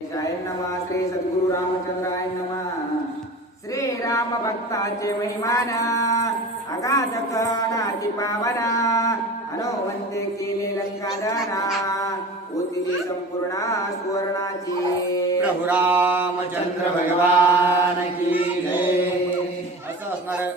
जय नमः श्री सद्गुरु रामचंद्राय नमः। श्री राम भक्ताचे महिमान अगाध कणाची पावना हनुमंते केले लंकादना होती संपूर्ण सुवर्णाची। प्रभु रामचंद्र भगवान की जय। असं असणार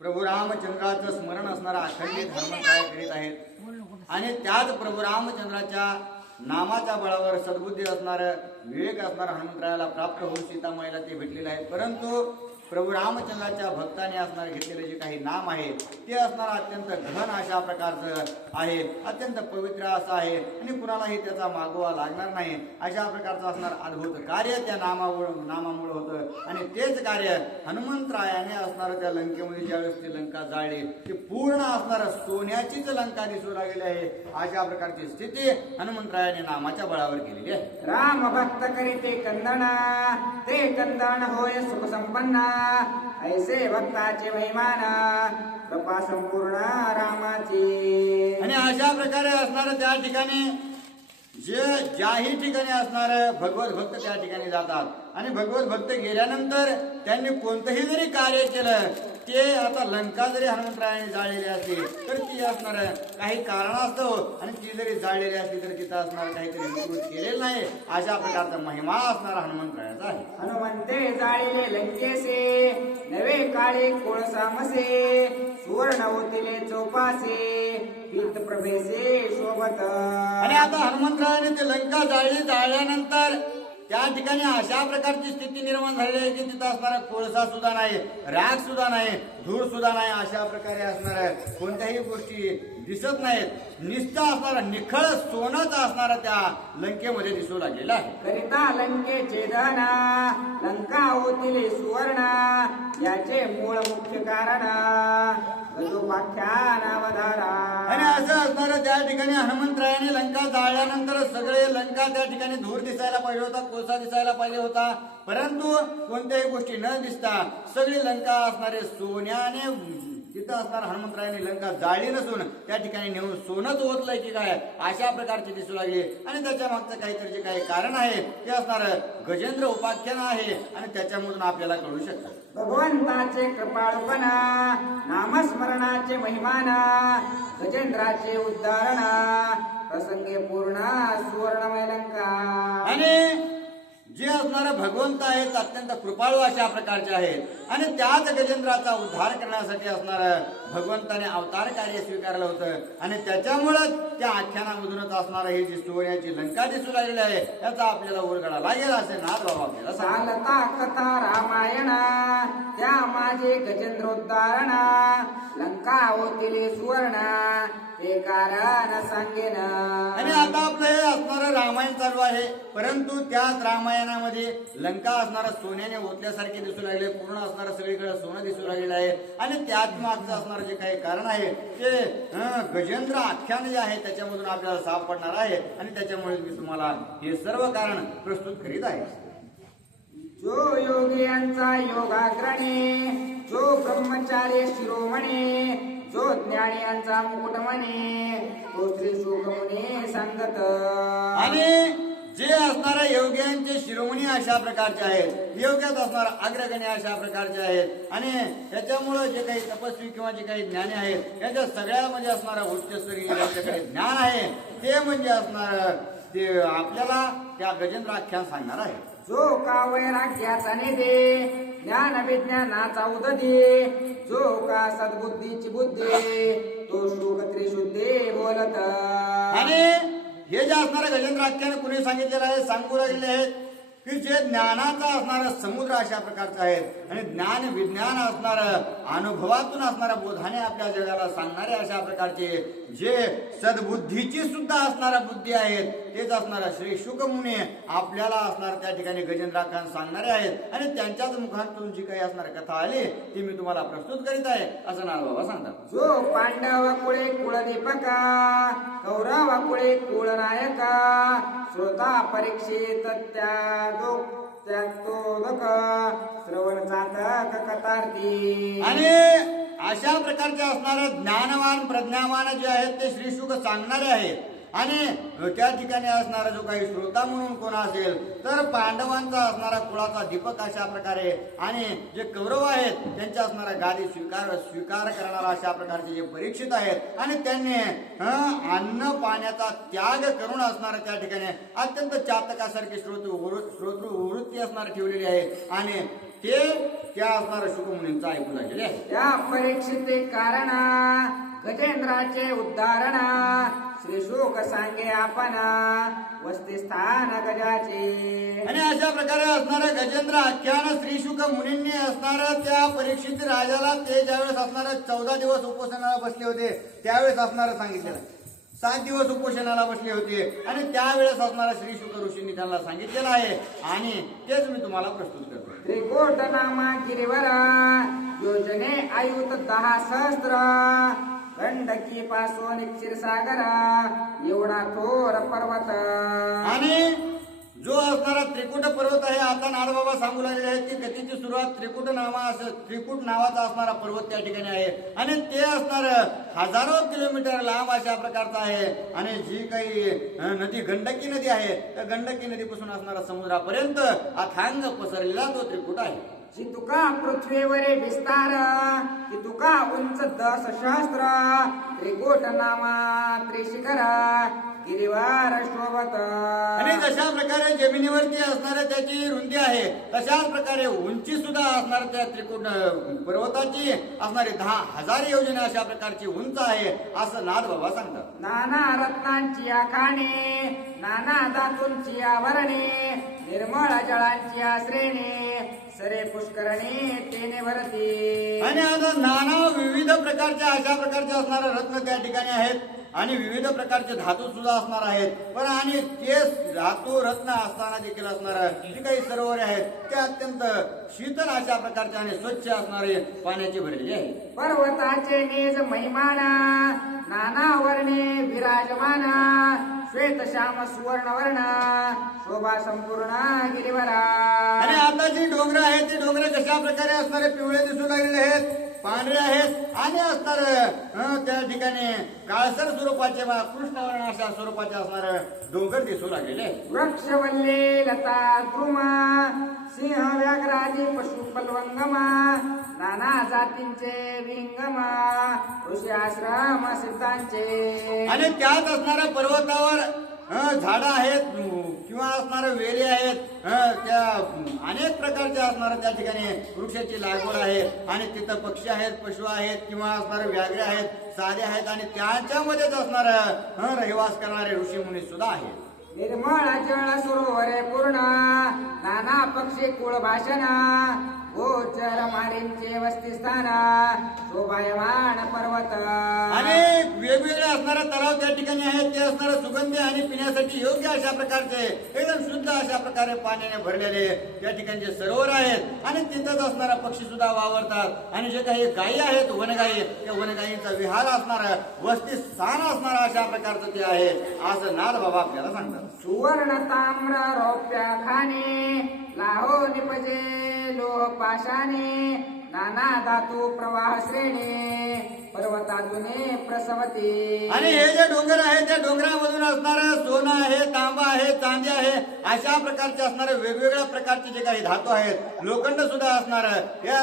प्रभु रामचंद्राचं स्मरण असणारा अखंडित हनुमंतराय करीत आहेत आणि त्याच प्रभु रामचंद्राच्या नामाच्या बळावर सद्बुद्धी असणार विवेक असणारा हनुमंतरायाला प्राप्त होऊन सीतामाईला ते भेटलेले आहे। परंतु प्रभु रामचंद्राच्या भक्ताने असणार घेतलेले जे काही नाम आहे ते असणार अत्यंत घन अशा प्रकारचं आहे, अत्यंत पवित्र असं आहे आणि कुणालाही त्याचा मागोवा लागणार नाही अशा प्रकारचं असणार अद्भुत कार्य त्या नामामुळे होतं। आणि तेच कार्य हनुमंतरायाने असणार त्या लंकेमध्ये ज्यावेळेस ती लंका जाळली ती पूर्ण असणार सोन्याचीच लंका दिसू लागलेली आहे अशा प्रकारची स्थिती हनुमंतरायाने नामाच्या बळावर केलेली आहे। राम भक्त करीते कंदना ते कंदन होय सुख संपन्ना ऐसे भक्ताचे महिमान कृपा संपूर्ण रामाची। आणि अशा प्रकारे असणार त्या ठिकाणी ज्याही ठिकाणी असणार भगवत भक्त त्या ठिकाणी जातात आणि भगवत भक्त गेल्यानंतर त्यांनी कोणतंही जरी कार्य केलं ते आता लंका जरी हनुमंतरायाने जाळलेली असली तर ती असणार काही कारणास्तव आणि ती जरी जाळलेली असली तर तिथं असणार काहीतरी विकृत केलेलं नाही अशा प्रकारचा महिमा असणारा हनुमंतरायाचा आहे। हनुमंते जाळले लंकेसे नवे काळे कोळसामसे सुवर्ण होतिले चौपासे पीत प्रभेसे शोभत। आणि आता हनुमंतरायाने ते लंका जाळल्यानंतर त्या ठिकाणी अशा प्रकारची स्थिती निर्माण झालेली आहे की तिथं असणारा कोळसा सुद्धा नाही, राख सुद्धा नाही, धूळ सुद्धा नाही अशा प्रकारे असणाऱ्या कोणत्याही गोष्टी दिसत नाहीत। निस्ता असणारा निखळ सोनच असणारा त्या लंकेमध्ये दिसू लागलेला आहे। करिता लंकेचे दहना लंका होतील सुवर्ण याचे मूळ मुख्य कारण गजोपाख्यानावधारा। आणि असं असणारं त्या ठिकाणी हनुमंतरायाने लंका जाळल्यानंतर सगळे लंका त्या ठिकाणी धूर दिसायला पाहिजे होता, कोळसा दिसायला पाहिजे होता, परंतु कोणत्याही गोष्टी न दिसता सगळी लंका असणारे सोन्याने तिथं असणार हनुमंतरायाने लंका जाळली नसून त्या ठिकाणी नेऊन सोनच ओतलंय की काय अशा प्रकारची दिसू लागली। आणि त्याच्या मागचं काहीतरी जे काही कारण आहे ते असणार गजेंद्र उपाख्यान आहे आणि त्याच्यामधून आपल्याला कळू शकतं भगवंताचे कृपाळपणा नामस्मरणाचे महिमाना गजेंद्राचे उद्धारणा प्रसंगे पूर्ण सुवर्णमय लंका। आणि जे असणारे भगवंत आहेत अत्यंत कृपाळू अशा प्रकारचे आहेत आणि त्याच गजेंद्राचा उद्धार करण्यासाठी असणार भगवंताने अवतार कार्य स्वीकारलं होतं आणि त्याच्यामुळेच त्या आख्यानामधूनच असणार ही जी सोन्याची लंका दिसू लागलेली आहे याचा आपल्याला उलगडा लागेल असे नाथ बाबा आपल्याला सांगता कथा रामायणा त्या माझे गजेंद्रोद्धारणा लंका होतील सुवर्ण ते कारण सांगेन। आणि आता आपलं हे असणारं रामायण चालू आहे परंतु त्याच रामायणामध्ये लंका असणारा सोन्याने ओतल्यासारखे दिसू लागले, पूर्ण असणारं सगळीकडे सोनं दिसू लागलेलं आहे आणि त्याच मागचं असणारं जे काही कारण आहे ते गजेंद्र आख्यान जे आहे त्याच्यामधून आपल्याला सापडणार आहे आणि त्याच्यामुळे मी तुम्हाला हे सर्व कारण प्रस्तुत करीत आहे। जो योगियांचा योगाग्रणे जो ब्रह्मचारी शिरोमणे जो ज्ञानियांचा मुकुट म्हणे तो श्री सुखमुने सांगत। आणि जे असणाऱ्या योग्यांचे शिरोमणी अशा प्रकारचे आहेत, योग्यात असणारा अग्रगण्य अशा प्रकारचे आहेत आणि त्याच्यामुळे जे काही तपस्वी किंवा जे काही ज्ञानी आहेत याच्या सगळ्यामध्ये असणारा उच्चस्तरीय ज्यांच्याकडे ज्ञान आहे ते म्हणजे असणार ते आपल्याला त्या गजेंद्र आख्यान सांगणार आहे। जो का वैराग्याचा नेदे ज्ञान विज्ञानाचा उददे जो का सद्बुद्धीची बुद्धी तो श्लोक त्रिशुद्धे बोलत। आणि हे जे असणारे गजेंद्र आख्यान कुणी सांगितलेलं आहे सांगू लागलेले आहेत की जे ज्ञानाचा असणारा समुद्र अशा प्रकारचा आहेत आणि ज्ञान विज्ञान असणार अनुभवातून असणाऱ्या बोधाने आपल्या जगाला सांगणारे अशा प्रकारचे जे सद्बुद्धीची सुद्धा असणारा बुद्धी आहेत तेच असणारा श्री शुकमुनी आपल्याला असणार त्या ठिकाणी गजेंद्र आख्यान सांगणारे आहेत आणि त्यांच्याच मुखातून जी काही असणार कथा आली ती मी तुम्हाला प्रस्तुत करीत आहे असं नारबाबा सांगतात। जो पांडव कुळे कुळदीपका कौरव कुळे कुळनायका श्रोता परीक्षित श्रवण चातक कथार्थी। आणि अशा प्रकारचे असणारे ज्ञानवान प्रज्ञावान जे आहेत ते श्री शुक सांगणारे आहेत आणि त्या ठिकाणी असणारा जो काही श्रोता म्हणून कोण असेल तर पांडवांचा असणारा कुळाचा दीपक अशा प्रकारे आणि जे कौरव आहेत त्यांच्या असणारा गादी स्वीकार करणारा अशा प्रकारचे जे परीक्षित आहेत आणि त्यांनी अन्न पाण्याचा त्याग करून असणारा त्या ठिकाणी अत्यंत चातकासारखी श्रोतृवृत्ती असणारी ठेवलेली आहे आणि ते त्या असणाऱ्या शुकमुनींचा ऐकू लागलेले आहे. त्या परीक्षिते कारण गजेंद्राचे उद्धारण श्री शुक सांगे आपण वस्ती स्थान गजाचे. आणि अशा प्रकारे असणारा गजेंद्र आख्यान श्री शुक मुनींनी असणारा त्या परीक्षित राजाला ते ज्यावेळेस असणारा 14 दिवस उपोषणाला बसले होते त्यावेळेस असणारा सांगितलेलं 7 दिवस उपोषणाला बसले होते आणि त्यावेळेस असणारा श्री शुक ऋषींनी त्यांना सांगितलेलं आहे आणि तेच मी तुम्हाला प्रस्तुत करतो. त्रिकोट नामा गिरीवर योजने आयुत 10 सहस्त्र गंडकी पासून क्षीरसागर एवढा थोर पर्वत. आणि जो असणारा त्रिकुट पर्वत आहे आता नाडबाबा सांगू लागलेले आहेत की गतीची सुरुवात त्रिकुट नावाचा असणारा पर्वत त्या ठिकाणी आहे आणि ते असणार हजारो किलोमीटर लांब अशा प्रकारचा आहे आणि जी काही नदी गंडकी नदी आहे त्या गंडकी नदीपासून असणारा समुद्रापर्यंत अथांग पसरलेला तो त्रिकुट आहे. जी तुका पृथ्वीवरे विस्तार की तुका उंच 10 सहस्त्र त्रिकोट नामा त्रिशिखर गिरीवार शोभत. आणि जशा प्रकारे जमिनीवरती असणाऱ्या त्याची रुंदी आहे तशाच प्रकारे उंची सुद्धा असणार त्या त्रिकुट पर्वताची असणारी 10,000 योजने अशा प्रकारची उंच आहे असं नाथ बाबा सांगतात. नाना रत्नांची आखाणे नाना धातूंची आभरणे निर्मळ जळांची आश्रयणे सरे पुष्करणे तेने भरती. आणि आता नाना विविध प्रकारच्या अशा प्रकारचे असणारे रत्न त्या ठिकाणी आहेत आणि विविध प्रकारचे धातू सुद्धा असणार आहेत पण आणि ते धातू रत्न असताना देखील असणार जी काही सरोवरे आहेत ते अत्यंत शीतल अशा प्रकारचे आणि स्वच्छ असणारे पाण्याची भरलेली आहे. पर्वताचे नेज महिमान नाना वर्णे विराजमान श्वेत श्याम सुवर्ण वर्ण शोभा संपूर्ण गिरीवरा. आणि आता जी डोंगर आहेत ती डोंगर कशा प्रकारे असणारे पिवळे दिसू लागलेले आहेत पांढरे आहेत आणि असणार त्या ठिकाणी काळसर स्वरूपाचे वा कृष्णवर्ण अशा स्वरूपाचे असणारे डोंगर दिसू लागलेले आहेत. वृक्षवल्ले लता द्रुमा सिंह व्याघ्रादी पशु पलवंगमा नाना जातींचे विंगमा ऋषी आश्रम सिद्धांचे. आणि त्यात असणाऱ्या पर्वतावर झाडं आहेत किंवा असणारे वेली आहेत त्या अनेक प्रकारचे असणारे त्या ठिकाणी वृक्षाची लागवड आहे आणि तिथं पक्षी आहेत पशु आहेत किंवा असणारे व्याघ्रे आहेत साधे आहेत आणि त्याच्यामध्येच असणार रहिवास करणारे ऋषी मुनी सुद्धा आहेत. निर्मळ जळ सरोवरे पूर्ण नाना पक्षी कुळ भाषण गोचर मारींचे वस्तीस्थान शोभायमान पर्वत. आणि वेगवेगळे असणारे तलाव त्या ठिकाणी आहेत ते असणारे सुगंधी आणि पिण्यासाठी योग्य अशा प्रकारचे एकदम शुद्ध अशा प्रकारे पाण्याने भरलेले त्या ठिकाणचे सरोवर आहेत आणि तिथंच असणारा पक्षी सुद्धा वावरतात आणि जे काही गायी आहेत वनगायी त्या वनगायींचा विहार असणार वस्ती स्थान असणार अशा प्रकारचं ते आहे असं नाथ बाबा आपल्याला सांगतात. सुवर्ण ताम्र रौप्य खाणे लाहो निपजे लोह पाशाने नाना धातू प्रवाह श्रेणी पर्वतातून प्रसवती. आणि हे जे डोंगर आहे त्या डोंगरामधून असणारं सोनं आहे तांबा आहे चांदी आहे अशा प्रकारचे असणारे वेगवेगळ्या प्रकारचे जे काही धातू आहेत लोखंड सुद्धा असणार या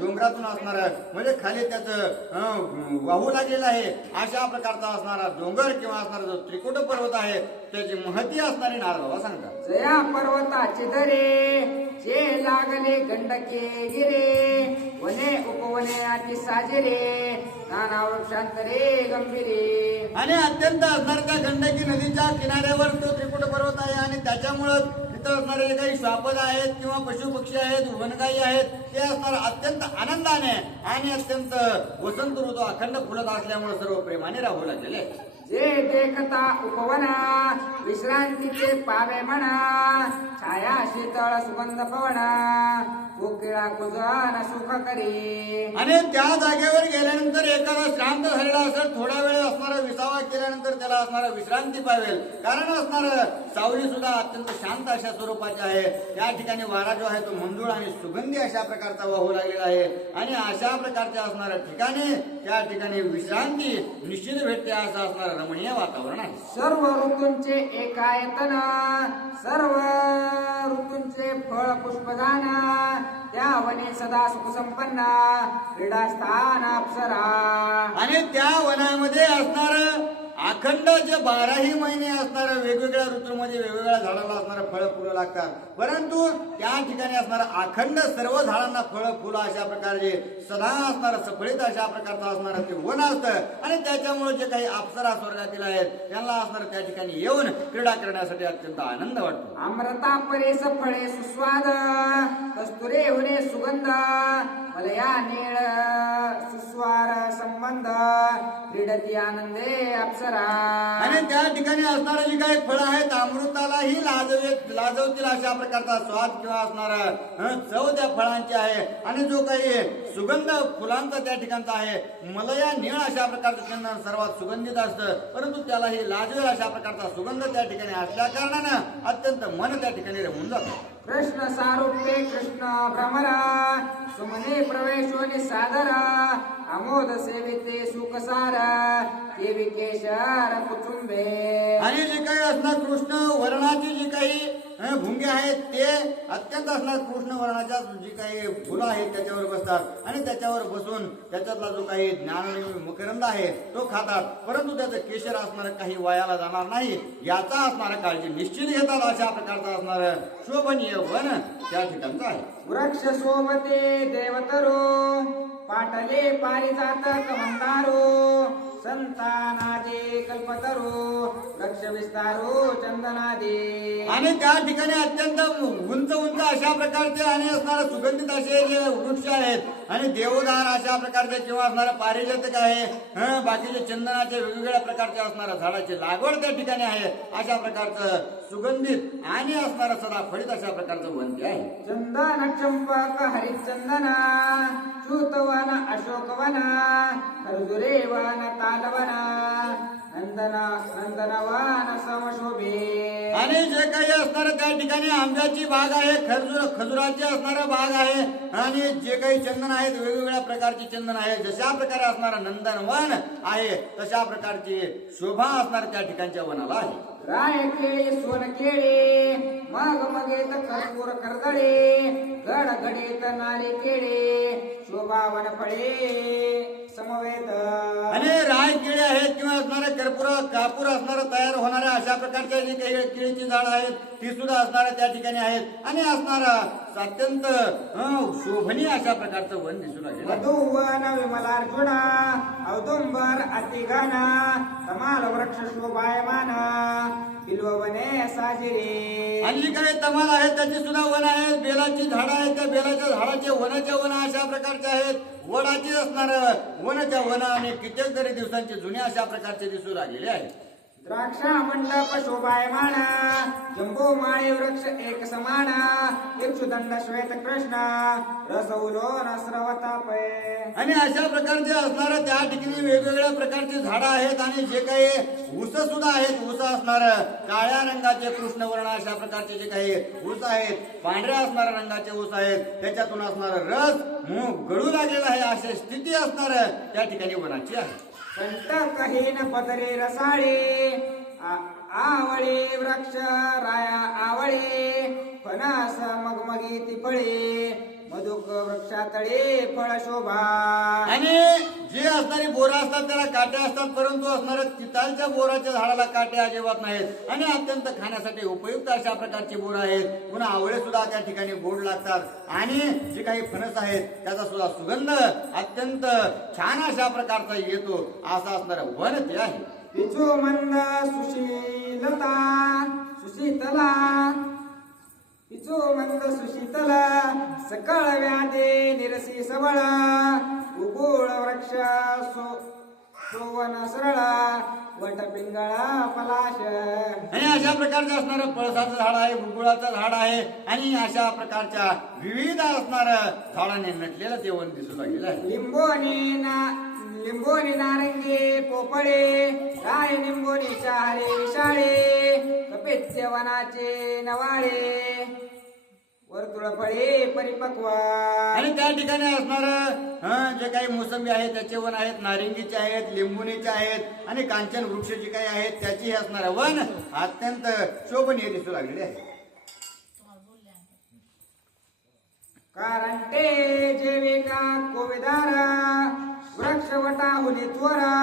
डोंगरातून असणार म्हणजे खाली त्याचं वाहू लागलेलं आहे अशा प्रकारचा असणारा डोंगर किंवा असणारा जो त्रिकुट पर्वत आहे त्याची महती असणारी नारबाबा सांगतात. जया पर्वताचे दरे जे लागले गंडके गिरे वने उपवने आती साजरे नाना वृक्षांतरे गंभीरे. आणि अत्यंत असणार त्या गंडकी नदीच्या किनाऱ्यावर तो त्रिकुट पर्वत आहे आणि त्याच्यामुळं तिथं असणारे जे काही श्वापद आहेत किंवा पशु पक्षी आहेत वनगायी आहेत ते असणार अत्यंत आनंदाने आणि अत्यंत वसंत ऋतू अखंड फुलत असल्यामुळे सर्व प्रेमाने राहू लागलेले. जे देखता उपवना विश्रांतीचे पावे म्हणा छाया शीतळ सुगंध पवना कोकिळा कुजन सुख करी. आणि त्या जागेवर गेल्यानंतर एखादा शांत झालेला असेल, थोडा वेळ असणारा विसावा केल्यानंतर त्याला असणारा विश्रांती पावेल. कारण असणार सावली सुद्धा अत्यंत शांत अशा स्वरूपाची आहे. त्या ठिकाणी वारा जो आहे तो मंजूळ आणि सुगंधी अशा प्रकारचा वाहू लागलेला आहे. आणि अशा प्रकारच्या असणाऱ्या ठिकाणी त्या ठिकाणी विश्रांती निश्चित भेटते असं असणारं रमणीय वातावरण आहे. सर्व ऋतूंचे एकायतन सर्व ऋतूंचे फळ पुष्पदान त्या वने सदा सुख संपन्न क्रीडास्थान अप्सरा. आणि त्या वनामध्ये असणार अखंड जे 12ही महिने असणार वेगवेगळ्या ऋतूमध्ये वेगवेगळ्या झाडाला असणारा फळं फुलं लागतात. परंतु त्या ठिकाणी असणार अखंड सर्व झाडांना फळं फुलं अशा प्रकारचे सदा असणार सफळीत अशा प्रकारचं असणार ते वन असतं. आणि त्याच्यामुळे जे काही अप्सरा स्वर्गातील आहेत त्यांना असणार त्या ठिकाणी येऊन क्रीडा करण्यासाठी अत्यंत आनंद वाटतो. अमृता परेस फळे सुस्वाद कस्तुरे होणे सुगंध मलया नीळ सुस्वार संबंध क्रीडती आनंदे अप्सरा. आणि त्या ठिकाणी असणारे जी काही फळं आहेत अमृतालाही लाजवतील अशा प्रकारचा स्वाद किंवा असणारा चव त्या फळांची आहे. आणि जो काही सुगंध फुलांचा त्या ठिकाणचा आहे मलया नीळ अशा प्रकारचं चंदन सर्वात सुगंधित असतं. परंतु त्यालाही लाजवेल अशा प्रकारचा सुगंध त्या ठिकाणी असल्या कारणानं अत्यंत मन त्या ठिकाणी रमून जातं. कृष्ण सारूप्ये कृष्ण भ्रमरा सुमने प्रवेशोनि सादरा अमोद सेविते सुखसार केवी केशर कुचुंबे. आणि जे काही असणार कृष्ण वर्णाची जी काही भुंगे आहेत ते अत्यंत असणार कृष्ण वर्णाच्या जी काही फुलं आहेत त्याच्यावर बसतात आणि त्याच्यावर बसून त्याच्यातला जो काही ज्ञान मकरंद आहे तो खातात. परंतु त्याचं केशर असणार काही वायाला जाणार नाही याचा असणारा काळजी निश्चित घेतात. अशा प्रकारचा असणार शोभनीय वन त्या ठिकाणचं आहे. वृक्ष सोबते देवतरो पाटले पारिजात कमंदारो संतानादे कल्पतरो वृक्ष विस्तारो चंदनादे. आणि त्या ठिकाणी अत्यंत उंच उंच अशा प्रकारचे आणि असणारे सुगंधित असे जे वृक्ष आहेत आणि देवदार अशा प्रकारचे किंवा असणारा पारिजातक आहे बाकीचे चंदनाचे वेगवेगळ्या प्रकारचे असणाऱ्या झाडाची लागवड त्या ठिकाणी आहे. अशा प्रकारचं सुगंधित आणि असणारं सदा फळीत अशा प्रकारचं वन ते आहे. चंदन चंपक हरिचंदन च्युतवन अशोकवन खरजुरे वन तालवन नंदनवन समशोभे. आणि जे काही असणार त्या ठिकाणी आंब्याची बाग आहे, खजुराची असणारा बाग आहे आणि जे काही चंदन आहेत वेगवेगळ्या प्रकारचे चंदन आहे. जशा प्रकारे असणारा नंदनवन आहे तशा प्रकारची शोभा असणार त्या ठिकाणच्या वनाला आहे. राय केळे सोन केळे मग मगेत कर्पूर कर्दळे गड गडेत नारे केळे शोभावन फळे समवेत. आणि राय केळी आहेत किंवा असणारे कापूर असणारं तयार होणाऱ्या अशा प्रकारच्या जी काही केळीची झाड आहेत ती सुद्धा असणाऱ्या त्या ठिकाणी आहेत आणि असणारा अत्यंत शोभनीय अशा प्रकारचं वन दिसून आले. मधुवन विमलार्जुना औदुंबर अतिघना तमाल वृक्ष शोभायमान बिल्ववने साजिरे. आणि जी काही तमाल आहेत त्याची सुद्धा वन आहेत. बेलाची झाडं आहेत त्या बेलाच्या झाडाचे वनाच्या वन अशा प्रकारचे आहेत. वडाची असणार वनाच्या वन आणि कित्येक तरी दिवसांचे जुने अशा प्रकारचे दिसून आलेले आहेत. द्राक्षा मंडप शोभायमान जंबो माळे वृक्ष एक समान इक्षुदंड श्वेत कृष्ण रसौलोन स्रवतापय. आणि अशा प्रकारचे असणार त्या ठिकाणी वेगवेगळ्या प्रकारचे झाडं आहेत आणि जे काही ऊस सुद्धा आहेत. ऊस असणार काळ्या रंगाचे कृष्णवर्ण अशा प्रकारचे जे काही ऊस आहेत, पांढऱ्या असणाऱ्या रंगाचे ऊस आहेत, त्याच्यातून असणार रस गळू लागलेला आहे अशी स्थिती असणार त्या ठिकाणी वनाची आहे. कंटकहीन पदरे रसाळे आवळे वृक्ष राया आवळे फणस मगमगीती फळे मधुक वृक्षातळे फळ शोभा. आणि जे असणारी बोरं असतात त्याला काटे असतात परंतु असणाऱ्या तितालच्या बोराच्या झाडाला काटे अजिबात नाहीत आणि अत्यंत खाण्यासाठी उपयुक्त अशा प्रकारची बोरं आहेत. पुन्हा आवळे सुद्धा त्या ठिकाणी गोड लागतात आणि जे काही फणस आहेत त्याचा सुद्धा सुगंध अत्यंत छान अशा प्रकारचा येतो असं असणारं वन ते आहे. पिचो मंद सुशीलता सुशीतला पिचो मंद सुशीतला सकळ व्याधे निरसी सबळ उगोळ वृक्ष सोवन सरळ वट पिंगळा पलाश. आणि अशा प्रकारचं असणारं पळसाचं झाड आहे, गुगुळाचं झाड आहे आणि अशा प्रकारच्या विविध असणारं झाडाने नटलेलं ते वन दिसू लागलेलं आहे. लिंबोनी नारंगी पोपळे, राय लिंबोनी चारे विशाळे, कपित्य वनाचे नवाळे, वर्तुळ फळे परिपक्व. आणि त्या ठिकाणी असणार जे काही मोसंबी आहे त्याचे वन आहेत, नारिंगीचे आहेत, लिंबुनीचे आहेत आणि कांचन वृक्ष जे काही आहेत त्याची हे असणार वन अत्यंत शोभनीय दिसू लागलेले आहे. कारंटे जेविका कोविदारा, वृक्ष वटाहुनी त्वरा,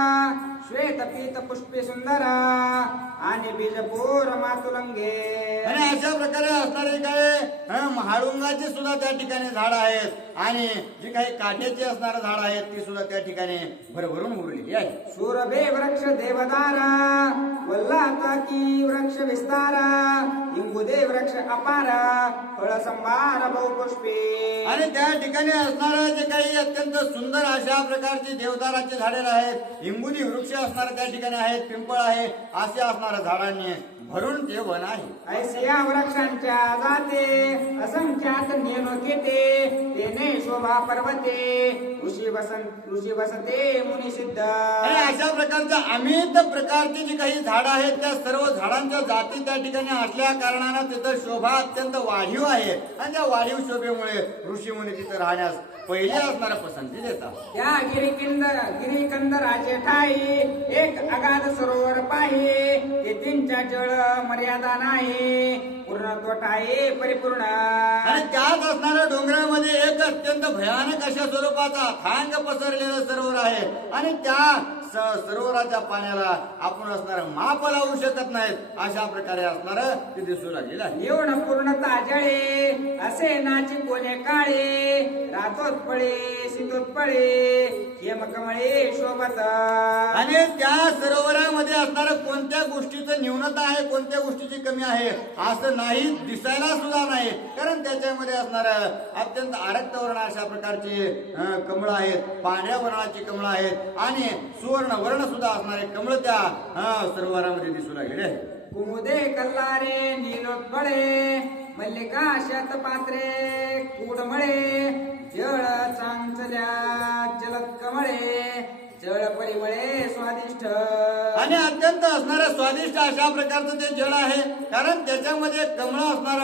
श्वेत पीत पुष्पे सुंदरा, आणि बीजपूर मातुलंगे. आणि अशा प्रकारे असणारे काय महाळुंगाचे सुद्धा त्या ठिकाणी झाड आहेत आणि जे काही काट्याचे असणारे झाड आहेत ती सुद्धा त्या ठिकाणी भरभरून उरलेली आहे. सुरभे वृक्ष देवदारा, वल्लाता की वृक्ष विस्तारा, इंबुदे वृक्ष अपारा, फळ संभार बहुपुष्पे. आणि त्या ठिकाणी असणारं जे काही अत्यंत सुंदर अशा प्रकारची देवदाराची झाडे आहेत, इंबुदी वृक्ष असणारे त्या ठिकाणी आहेत, पिंपळ आहे, असे असणाऱ्या झाडांनी भरून ते वन आहे. ऐसिया वृक्षांच्या जाते, असंख्यात नेमकेते, तेने शोभा पर्वते, ऋषी वसते मुनी सिद्ध. आणि अशा प्रकारच्या अमित प्रकारची जी काही झाडं आहेत त्या सर्व झाडांच्या जाती त्या ठिकाणी असल्या कारणानं तिथं शोभा अत्यंत वाढीव आहे आणि त्या वाढीव शोभेमुळे ऋषी मुनी तिथं राहण्यास पहिले असणारा पसंती देतात. त्या गिरीकंदराचे ठाई, एक अगाध सरोवर पाही, तेथींच्या जळ मर्यादा नाही, पूर्ण तोटा आहे परिपूर्ण. आणि त्यात असणाऱ्या डोंगरामध्ये एक अत्यंत भयानक अशा स्वरूपाचा थांग पसरलेलं सरोवर आहे आणि त्या सरोवराच्या पाण्याला आपण असणार माप लावू शकत नाहीत अशा प्रकारे असणार ते दिसू लागलेलं आहे. येऊन पूर्णता जळे, असे नाची कोणे काळे, रातोत पळे शीतोत पळे, हेमकमळे शोभत. आणि त्या सरोवरामध्ये असणाऱ्या कोणत्या गोष्टीचं न्यूनता आहे, कोणत्या गोष्टीची कमी आहे असं नाही, दिसायला सुद्धा नाही, कारण त्याच्यामध्ये असणार अत्यंत आरक्त वर्ण अशा प्रकारची कमळ आहेत, पांढऱ्या वर्णाची कमळ आहेत आणि सुवर्ण वर्ण सुद्धा असणारे कमळ त्या सरोवरामध्ये दिसू लागले आहे. कुमुदे कल्लारे नीलोत्पळे, मल्लिका शतपात्रे कूडमळे, जळ चांचल्या जलद कमळे, जळ परिमळे स्वादिष्ट. आणि अत्यंत असणारं स्वादिष्ट अशा प्रकारचं ते जळ आहे, कारण त्याच्यामध्ये कमळ असणार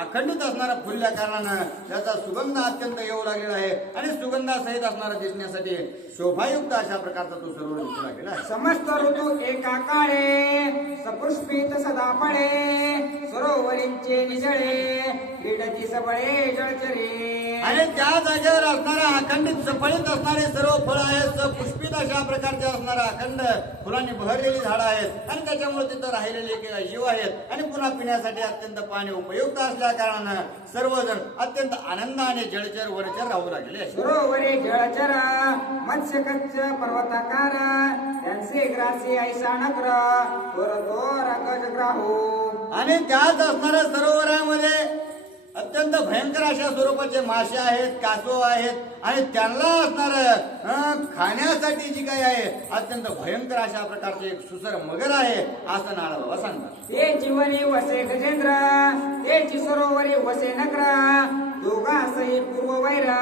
अखंडित असणारा फुलल्या कारणानं त्याचा सुगंध अत्यंत येऊ लागलेला आहे आणि सुगंधासहित असणारा दिसण्यासाठी शोभायुक्त अशा प्रकारचा तो सरोवर दिसू लागलेला आहे. समस्त ऋतू एका काळे, सपुष्पित सदा फळे, सरोवरींचे निजळे, क्रीडती सबळे जळचरे. आणि त्या जागेवर असणारा अखंडित सफळीत असणारे सर्व फळ आहेत, सपुष्पित अशा प्रकारचे असणारा अखंड फुलांनी बहरलेली झाडं आहेत आणि त्याच्यामुळे तिथं राहिलेले जीव आहेत आणि पुन्हा पिण्यासाठी अत्यंत पाणी उपयुक्त असल्या कारणानं सर्वजण अत्यंत आनंदाने जळचर वरचर राहू लागले. सरोवरे जळचर, मत्स्यकच्च पर्वताकार, त्यांचे ग्रासी ऐसा नकर, थोर गजग्राहू. आणि त्याच असणाऱ्या सरोवरामध्ये अत्यंत भयंकर अशा स्वरूपाचे मासे आहेत, कासव आहेत आणि त्यांना असणार खाण्यासाठी जी काही आहे अत्यंत भयंकर अशा प्रकारचे एक सुसर मगर आहे असं नारळबाबा सांगतात. ते जीवनी वसे गजेंद्र, तेची सरोवरी वसे नगर, दोघांसही पूर्व वैरा,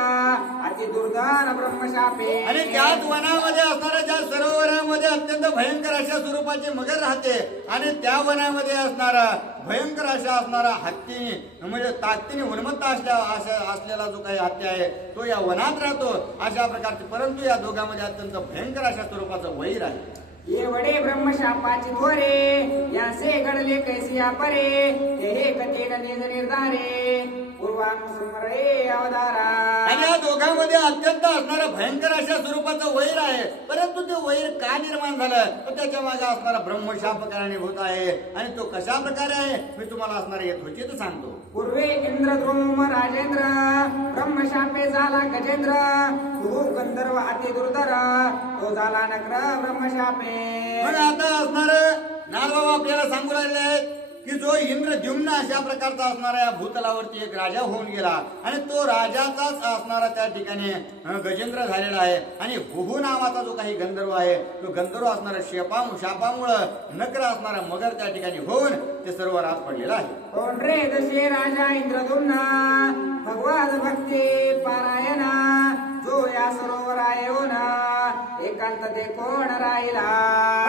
अति दुर्धर ब्रह्मशापे. आणि त्याच वनामध्ये असणाऱ्या ज्या सरोवरामध्ये अत्यंत भयंकर अशा स्वरूपाचे मगर राहते आणि त्या वनामध्ये असणारा भयंकर अशा असणारा हत्ती म्हणजे ताकदीने उन्मत्त असलेला जो काही हत्ती आहे तो या वनात राहतो अशा प्रकारचे, परंतु या दोघांमध्ये अत्यंत भयंकर अशा स्वरूपाचं वैर आहे. एवढे ब्रह्मशापाची थोरे, यांचे घडले कैसिया परे, हे कथेन निज निर्धारे, पूर्वानुस्मरे अवतारा. आणि या दोघांमध्ये अत्यंत असणारा भयंकर अशा स्वरूपाचं वैर आहे, परंतु ते वैर का निर्माण झालं तर त्याच्या मागे असणारा ब्रह्मशाप कारणीभूत आहे आणि तो कशा प्रकारे आहे मी तुम्हाला असणारा यथोचित सांगतो. पूर्वे इंद्रद्रोम राजेंद्र, ब्रह्मशापे झाला गजेंद्र, गंधर्व अति दुर्धर, तो झाला नक्र ब्रह्मशापे. पण आता असणार नारबाबा आपल्याला सांगू लागले आहेत की जो इंद्रद्युम्न अशा प्रकारचा असणारा या भूतलावरती एक राजा होऊन गेला आणि तो राजाचाच असणारा त्या ठिकाणी गजेंद्र झालेला आहे आणि हुहू नावाचा जो काही गंधर्व आहे तो गंधर्व असणारा शापामुळं नकर असणारा मगर त्या ठिकाणी होऊन ते सर्व रात पडलेला आहे. कोण रे दशे राजा इंद्रदुम्ना भगवत भक्ती पारायणा जो या सरोवरा येऊना एकांत ते कोण राहिला.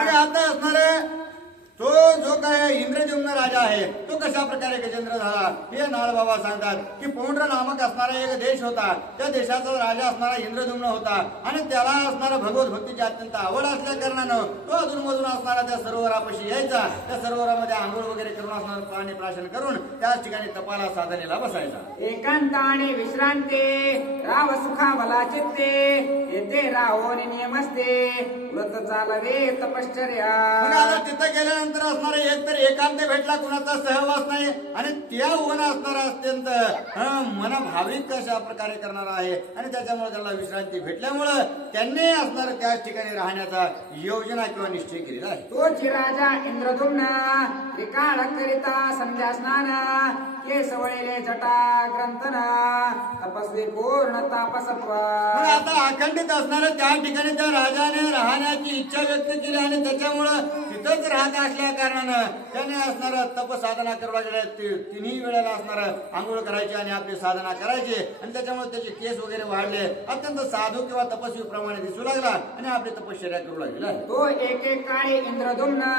आणि आता असणारे तो जो काय इंद्रद्युम्न राजा आहे तो कशा प्रकारे गजेंद्र झाला हे नाळबाबा सांगतात की पौंड्र नामक असणारा एक देश होता. त्या देशाचा राजा असणारा इंद्रद्युम्न होता आणि त्याला असणारा भगवत भक्तीची अत्यंत आवड असल्या कारणानं तो अधूनमधून असणारा त्या सरोवरापाशी यायचा. त्या सरोवरामध्ये आंघोळ वगैरे करून असणारा पाणी प्राशन करून त्याच ठिकाणी तपाला साधनेला बसायचा. एकांत आणि विश्रांती राव सुखा भला चित्ते येथे राहोनी नियमस्ते व्रत चालवे तपश्चर्या. मग आता तिथं गेल्यानंतर असणारे एक तर एकांत भेटला कुणाचा सहवास नाही आणि त्या वन असणारा अत्यंत मनभाविक अशा प्रकारे करणारा आहे आणि त्याच्यामुळे त्याला विश्रांती भेटल्यामुळं त्यांनी असणार त्याच ठिकाणी राहण्याचा योजना किंवा निश्चय केलेला आहे. तोची राजा इंद्रदुम्ना त्रिकाळ करिता संध्या स्नान केस वळिले जटा ग्रंथना तपस्वी पूर्ण तापसत्व. मग आता अखंडित असणाऱ्या त्या ठिकाणी त्या राजाने राहण्याची इच्छा व्यक्त केली आणि त्याच्यामुळं तिथंच राहत असल्या कारणानं त्याने असणारं तप साधना करू लागले. तिन्ही वेळेला असणारं आंघोळ करायची आणि आपली साधना करायची आणि त्याच्यामुळे त्याचे केस वगैरे वाढले अत्यंत साधू किंवा तपस्वी प्रमाणे दिसू लागला आणि आपली तपश्चर्या करू लागलेला. तो एक काळी इंद्रदुम्ना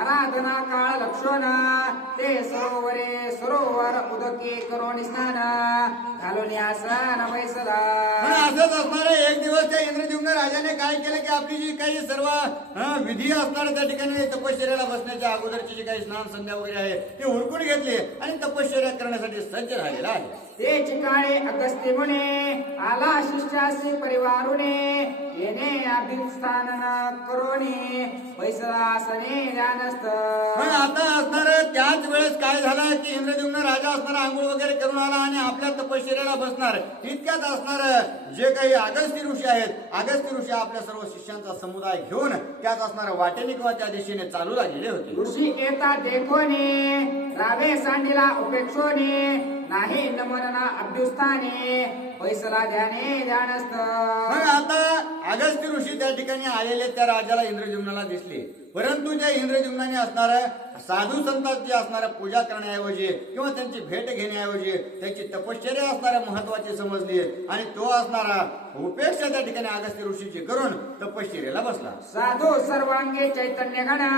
आराधना काळ लक्षोना ते सरोवरे सरोवर उदके करोनी स्नान घालून आसन बैसला. असंच असणारे एक दिवस त्या इंद्रद्युम्न राजाने काय केलं की आपली जी काही सर्व विधी असणार त्या ठिकाणी तपश्चर्याला बसण्याच्या अगोदरची जी काही स्नान संध्या वगैरे आहे ते उरकून घेतली आणि तपश्चर्या करण्यासाठी सज्ज झालेला आहे. ते चिकाळे अगस्त्य मुने आला शिष्यासी परिवारुने येणे अभिस्थान करोनी बैसलासने ध्यानस्थ. पण आता असणार त्याच वेळेस काय झालं की इंद्रद्युम्न राजा असणार आंघोळ वगैरे करून आला आणि आपल्या तपश्चर्याला बसणार. इतक्यात असणार जे काही अगस्त्य ऋषी आहेत अगस्त्य ऋषी आपल्या सर्व शिष्यांचा समुदाय घेऊन त्यात असणार वाटेने किंवा त्या दिशेने चालू लागलेले होते. ऋषी येता देखोने रावे सांडीला उपेक्षोने नाही नमनना अभ्युस्थाने पैसला ध्याने ध्यानस्थ. मग आता अगस्त्य ऋषी त्या ठिकाणी आलेले त्या राजाला इंद्रद्युम्नाला दिसले परंतु त्या इंद्रद्युम्नाने असणार साधू संतांची असणाऱ्या पूजा करण्याऐवजी किंवा त्यांची भेट घेण्याऐवजी त्यांची तपश्चर्या असणाऱ्या महत्वाची समजली आणि तो असणारा उपेक्षा त्या ठिकाणी अगस्त्य ऋषीची करून तपश्चर्याला बसला. साधू सर्वांगे चैतन्य गणा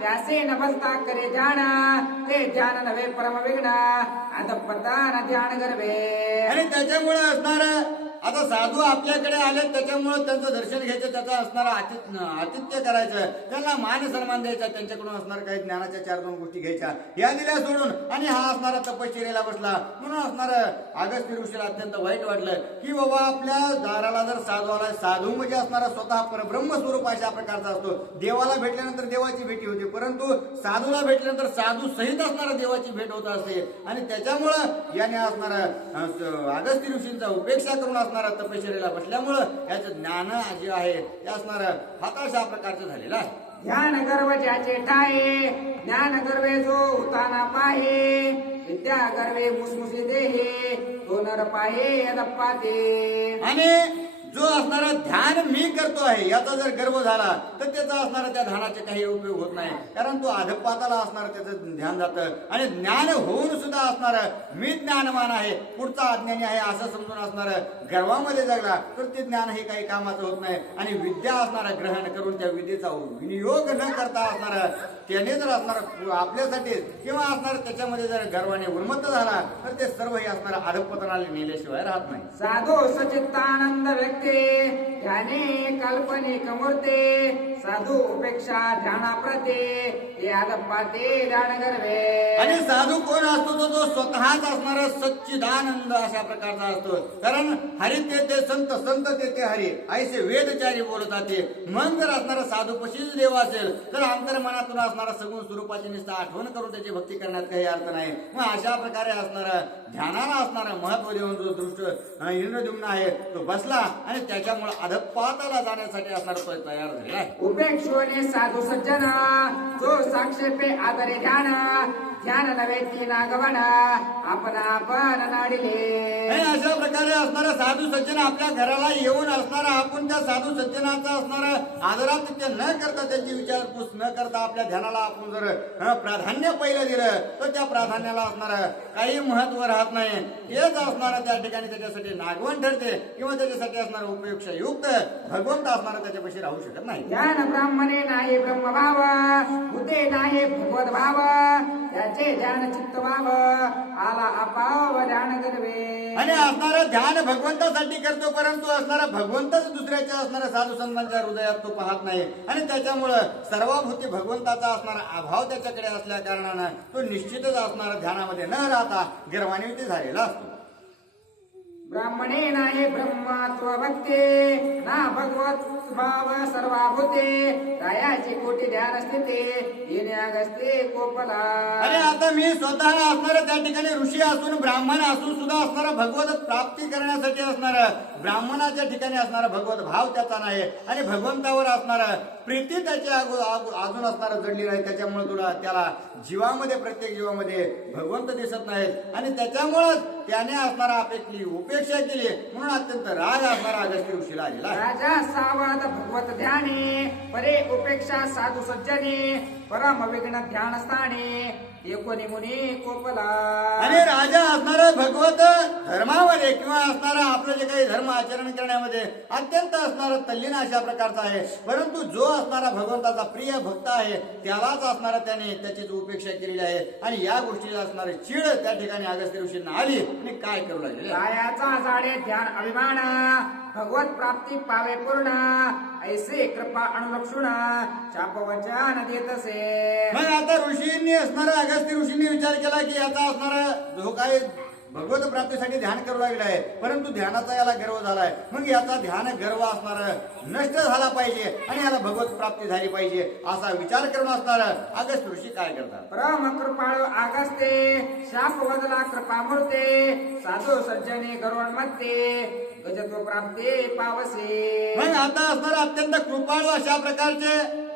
त्यासे न बसता करे ध्यान ते ध्यान नव्हे परम विघ्न अधपता न ध्यान गर्भे. आणि त्याच्यामुळे असणार आता साधू आपल्याकडे आले त्याच्यामुळे त्यांचं दर्शन घ्यायचं त्याचा असणारा आतिथ्य करायचं त्यांना मान सन्मान द्यायचा त्यांच्याकडून असणार काही ज्ञानाच्या 4-2 गोष्टी घ्यायच्या या दिल्या सोडून आणि हा असणारा तपश्चर्याला बसला. म्हणून असणार अगस्त्य ऋषीला अत्यंत वाईट वाटलं की बाबा आपल्या दाराला जर साधू आला साधू म्हणजे असणारा स्वतः परब्रह्म स्वरूप अशा प्रकारचा असतो. देवाला भेटल्यानंतर देवाची भेटी होते परंतु साधूला भेटल्यानंतर साधू सहित असणारा देवाची भेट होत असते आणि त्याच्यामुळं याने असणारा अगस्त्य ऋषींचा उपेक्षा करून असणारा तपश्चर्याला बसल्यामुळं याचं ज्ञान जे आहे ते असणार हाताशा प्रकारचं झालेलं आहे. ध्यान गर्व ज्याचे ठाये ज्ञान गर्वे जो उताना पाहे विद्या गर्वे मुसमुसी देहे तो नर पाहे यदप्पा ते. आणि जो असणारा ध्यान मी करतो आहे याचा जर गर्व झाला तर त्याचा असणारा त्या ध्यानाचे काही उपयोग होत नाही कारण तो अधपाताला असणार त्याचं ध्यान जातं आणि ज्ञान होऊन सुद्धा असणार मी ज्ञानवान आहे पुढचा अज्ञानी आहे असं समजून असणार गर्वामध्ये जगला तर ते ज्ञान हे काही कामाचं होत नाही आणि विद्या असणारा ग्रहण करून त्या विद्येचा विनियोग न करता असणार त्याने जर असणार आपल्यासाठी किंवा असणार त्याच्यामध्ये जर गर्वाने उन्मत्त झाला तर ते सर्व हे असणार अधपतनाला नेल्याशिवाय राहत नाही. साधो सचित्तानंद व्यक्ती ध्याने काल्पनिक मूर्ते साधू उपेक्षा ध्याना प्रते हे अधपाते ध्यान गर्वे. आणि साधू कोण असतो तो स्वतःच असणारा सच्चिदानंद अशा प्रकारचा असतो कारण हरी ते संत संत ते हरी ऐसे वेदचारी बोलतात ते. मन जर असणारा साधू पशीच देव असेल तर अंतर्मनातून असणारा सगुण स्वरूपाची निष्ठा आठवण करून त्याची भक्ती करण्यात काही अर्थ नाही. मग अशा प्रकारे असणारा ध्यानाला असणारा महत्व देऊन जो दृष्ट इंद्रद्युम्न आहे तो बसला आणि त्याच्यामुळे अधपाताला जाण्यासाठी असणारा तो तयार झालेला आहे. उपेक्षोने साधू सज्जन जो साक्षेपे आदरे ध्यान ध्यान नव्हे ती नागवण आपण नाडिले. आणि अशा प्रकारे असणारा साधू सज्जन आपल्या घराला येऊन असणारा आपण त्या साधू सज्जनाचा असणारा आदरातिथ्य न करता त्यांची विचारपूस न करता आपल्या ध्यानाला आपण जर प्राधान्य पहिलं दिलं तर त्या प्राधान्याला असणारा काही महत्व राहत नाही. तेच असणारा त्या ठिकाणी त्याच्यासाठी नागवण ठरते किंवा त्याच्यासाठी असणारा उपयुक्त भगवंत असणारा त्याच्यापाशी राहू शकत नाही. ध्यान ब्राह्मणे नाही ब्रह्मभाव बुद्धे नाही भगवत भाव त्याचे ध्यान चित्त भाव आला अपाव ध्यान गरवे. आणि असणारा ध्यान भगवंतासाठी करतो परंतु असणारा भगवंतच दुसऱ्याच्या असणाऱ्या साधू संतांच्या हृदयात तो पाहत नाही आणि त्याच्यामुळं सर्वभूती भगवंताचा असणारा अभाव त्याच्याकडे असल्या कारणानं तो निश्चितच असणारा ध्यानामध्ये न राहता गर्वान्वित झालेला असतो. ब्राह्मणे नाही ब्रह्मत्व भक्ते ना भगवत भाव सर्वाभूते दयाची कोटी ध्यान स्थिते येणे अगस्ते कोपला. आणि आता मी स्वतः असणारा त्या ठिकाणी ऋषी असून ब्राह्मण असून सुद्धा असणारा भगवत प्राप्ती करण्यासाठी असणारा ब्राह्मणाच्या ठिकाणी असणारा भगवत भाव त्याचा नाही आणि भगवंतावर असणारा प्रीती त्याच्या अजून असणारा जडली नाही. त्याच्यामुळे तुला त्याला जीवामध्ये प्रत्येक जीवामध्ये भगवंत दिसत नाहीत आणि त्याच्यामुळेच त्याने असणारा उपेक्षा केली म्हणून अत्यंत राग असणारा अगस्त्य ऋषीला आलेला आहे. राजा सावध भगवत ध्याने परे उपेक्षा साधू सज्जने परम विघ्न ध्यान स्थाने एकोणी मुनी कोपला. आणि राजा असणारा भगवत धर्मामध्ये किंवा असणारा आपलं जे काही धर्म आचरण करण्यामध्ये अत्यंत असणारा तल्लीन अशा प्रकारचा आहे परंतु जो असणारा भगवंताचा प्रिय भक्त आहे त्यालाच असणारा त्याने त्याची उपेक्षा केलेली आहे आणि या गोष्टीला असणारे चीड त्या ठिकाणी अगस्त्य ऋषींना आली आणि काय करू लागले. कायाचा झाडे ध्यान अभिमान भगवत प्राप्ती पावे पूर्ण ऐसे कृपा अनुलक्षुण चापवचन देतसे. मग आता ऋषींनी असणारा अगस्त्य ऋषींनी विचार केला की याचा असणारा जो काही भगवत प्राप्तीसाठी ध्यान करू लागले आहे परंतु ध्यानाचा याला गर्व झालाय मग याचा ध्यान गर्व असणारा नष्ट झाला पाहिजे आणि याला भगवत प्राप्ती झाली पाहिजे असा विचार करून असणारा अगस्त्य ऋषी काय करतात. परम कृपाळू आगस्ते शाप वदला कृपा मूर्ते साधू सज्जने गरुणमत्ते गजत्व प्राप्ते पावसे. मग आता असणारा अत्यंत कृपाळू अशा प्रकारचे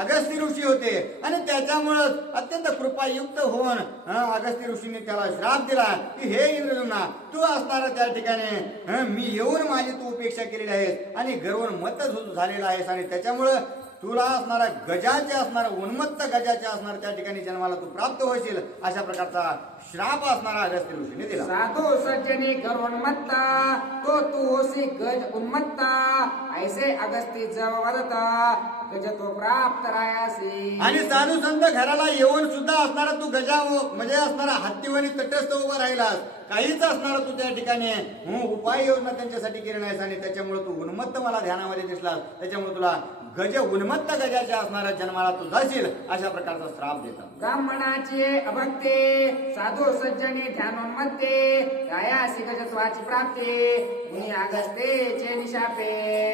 अगस्त्य ऋषी होते आणि त्याच्यामुळं अत्यंत कृपायुक्त होऊन अगस्त्य ऋषीने त्याला श्राप दिला की हे इंद्रद्युम्ना तू असणारा त्या ठिकाणी मी येऊन माझी तू उपेक्षा केलेली आहेस आणि गर्वोन्मत्त झालेला आहेस आणि त्याच्यामुळं तुला असणारा गजाचे असणारा उन्मत्त गजाचे असणारा त्या ठिकाणी जन्माला तू प्राप्त होशील अशा प्रकारचा श्राप असणारा अगस्त्य ऋषीने दिला. साधू सज्जने गरुणमत्ता तो तू होसी गज उन्मत्ता ऐसे अगस्ती जव वदता गजत्व प्राप्त रायासी. आणि साधू संत घराला येऊन सुद्धा असणारा तू गजा म्हणजे असणारा हत्तीवणी तटस्थ उभा राहिलास काहीच असणारा तू त्या ठिकाणी उपाय योजना त्यांच्यासाठी केली नाहीस आणि त्याच्यामुळे तू उन्मत्त मला ध्यानामध्ये दिसलास त्याच्यामुळे तुला गज उन्मत्त गजाच्या असणाऱ्या जन्माला तू जाशील अशा प्रकारचा श्राप देतात. ब्राह्मणाचे अभक्ते साधू सज्जने ध्यानोन्मत्ते रायासी गजत्वाची प्राप्ती मुनी अगस्तेचे निशापे.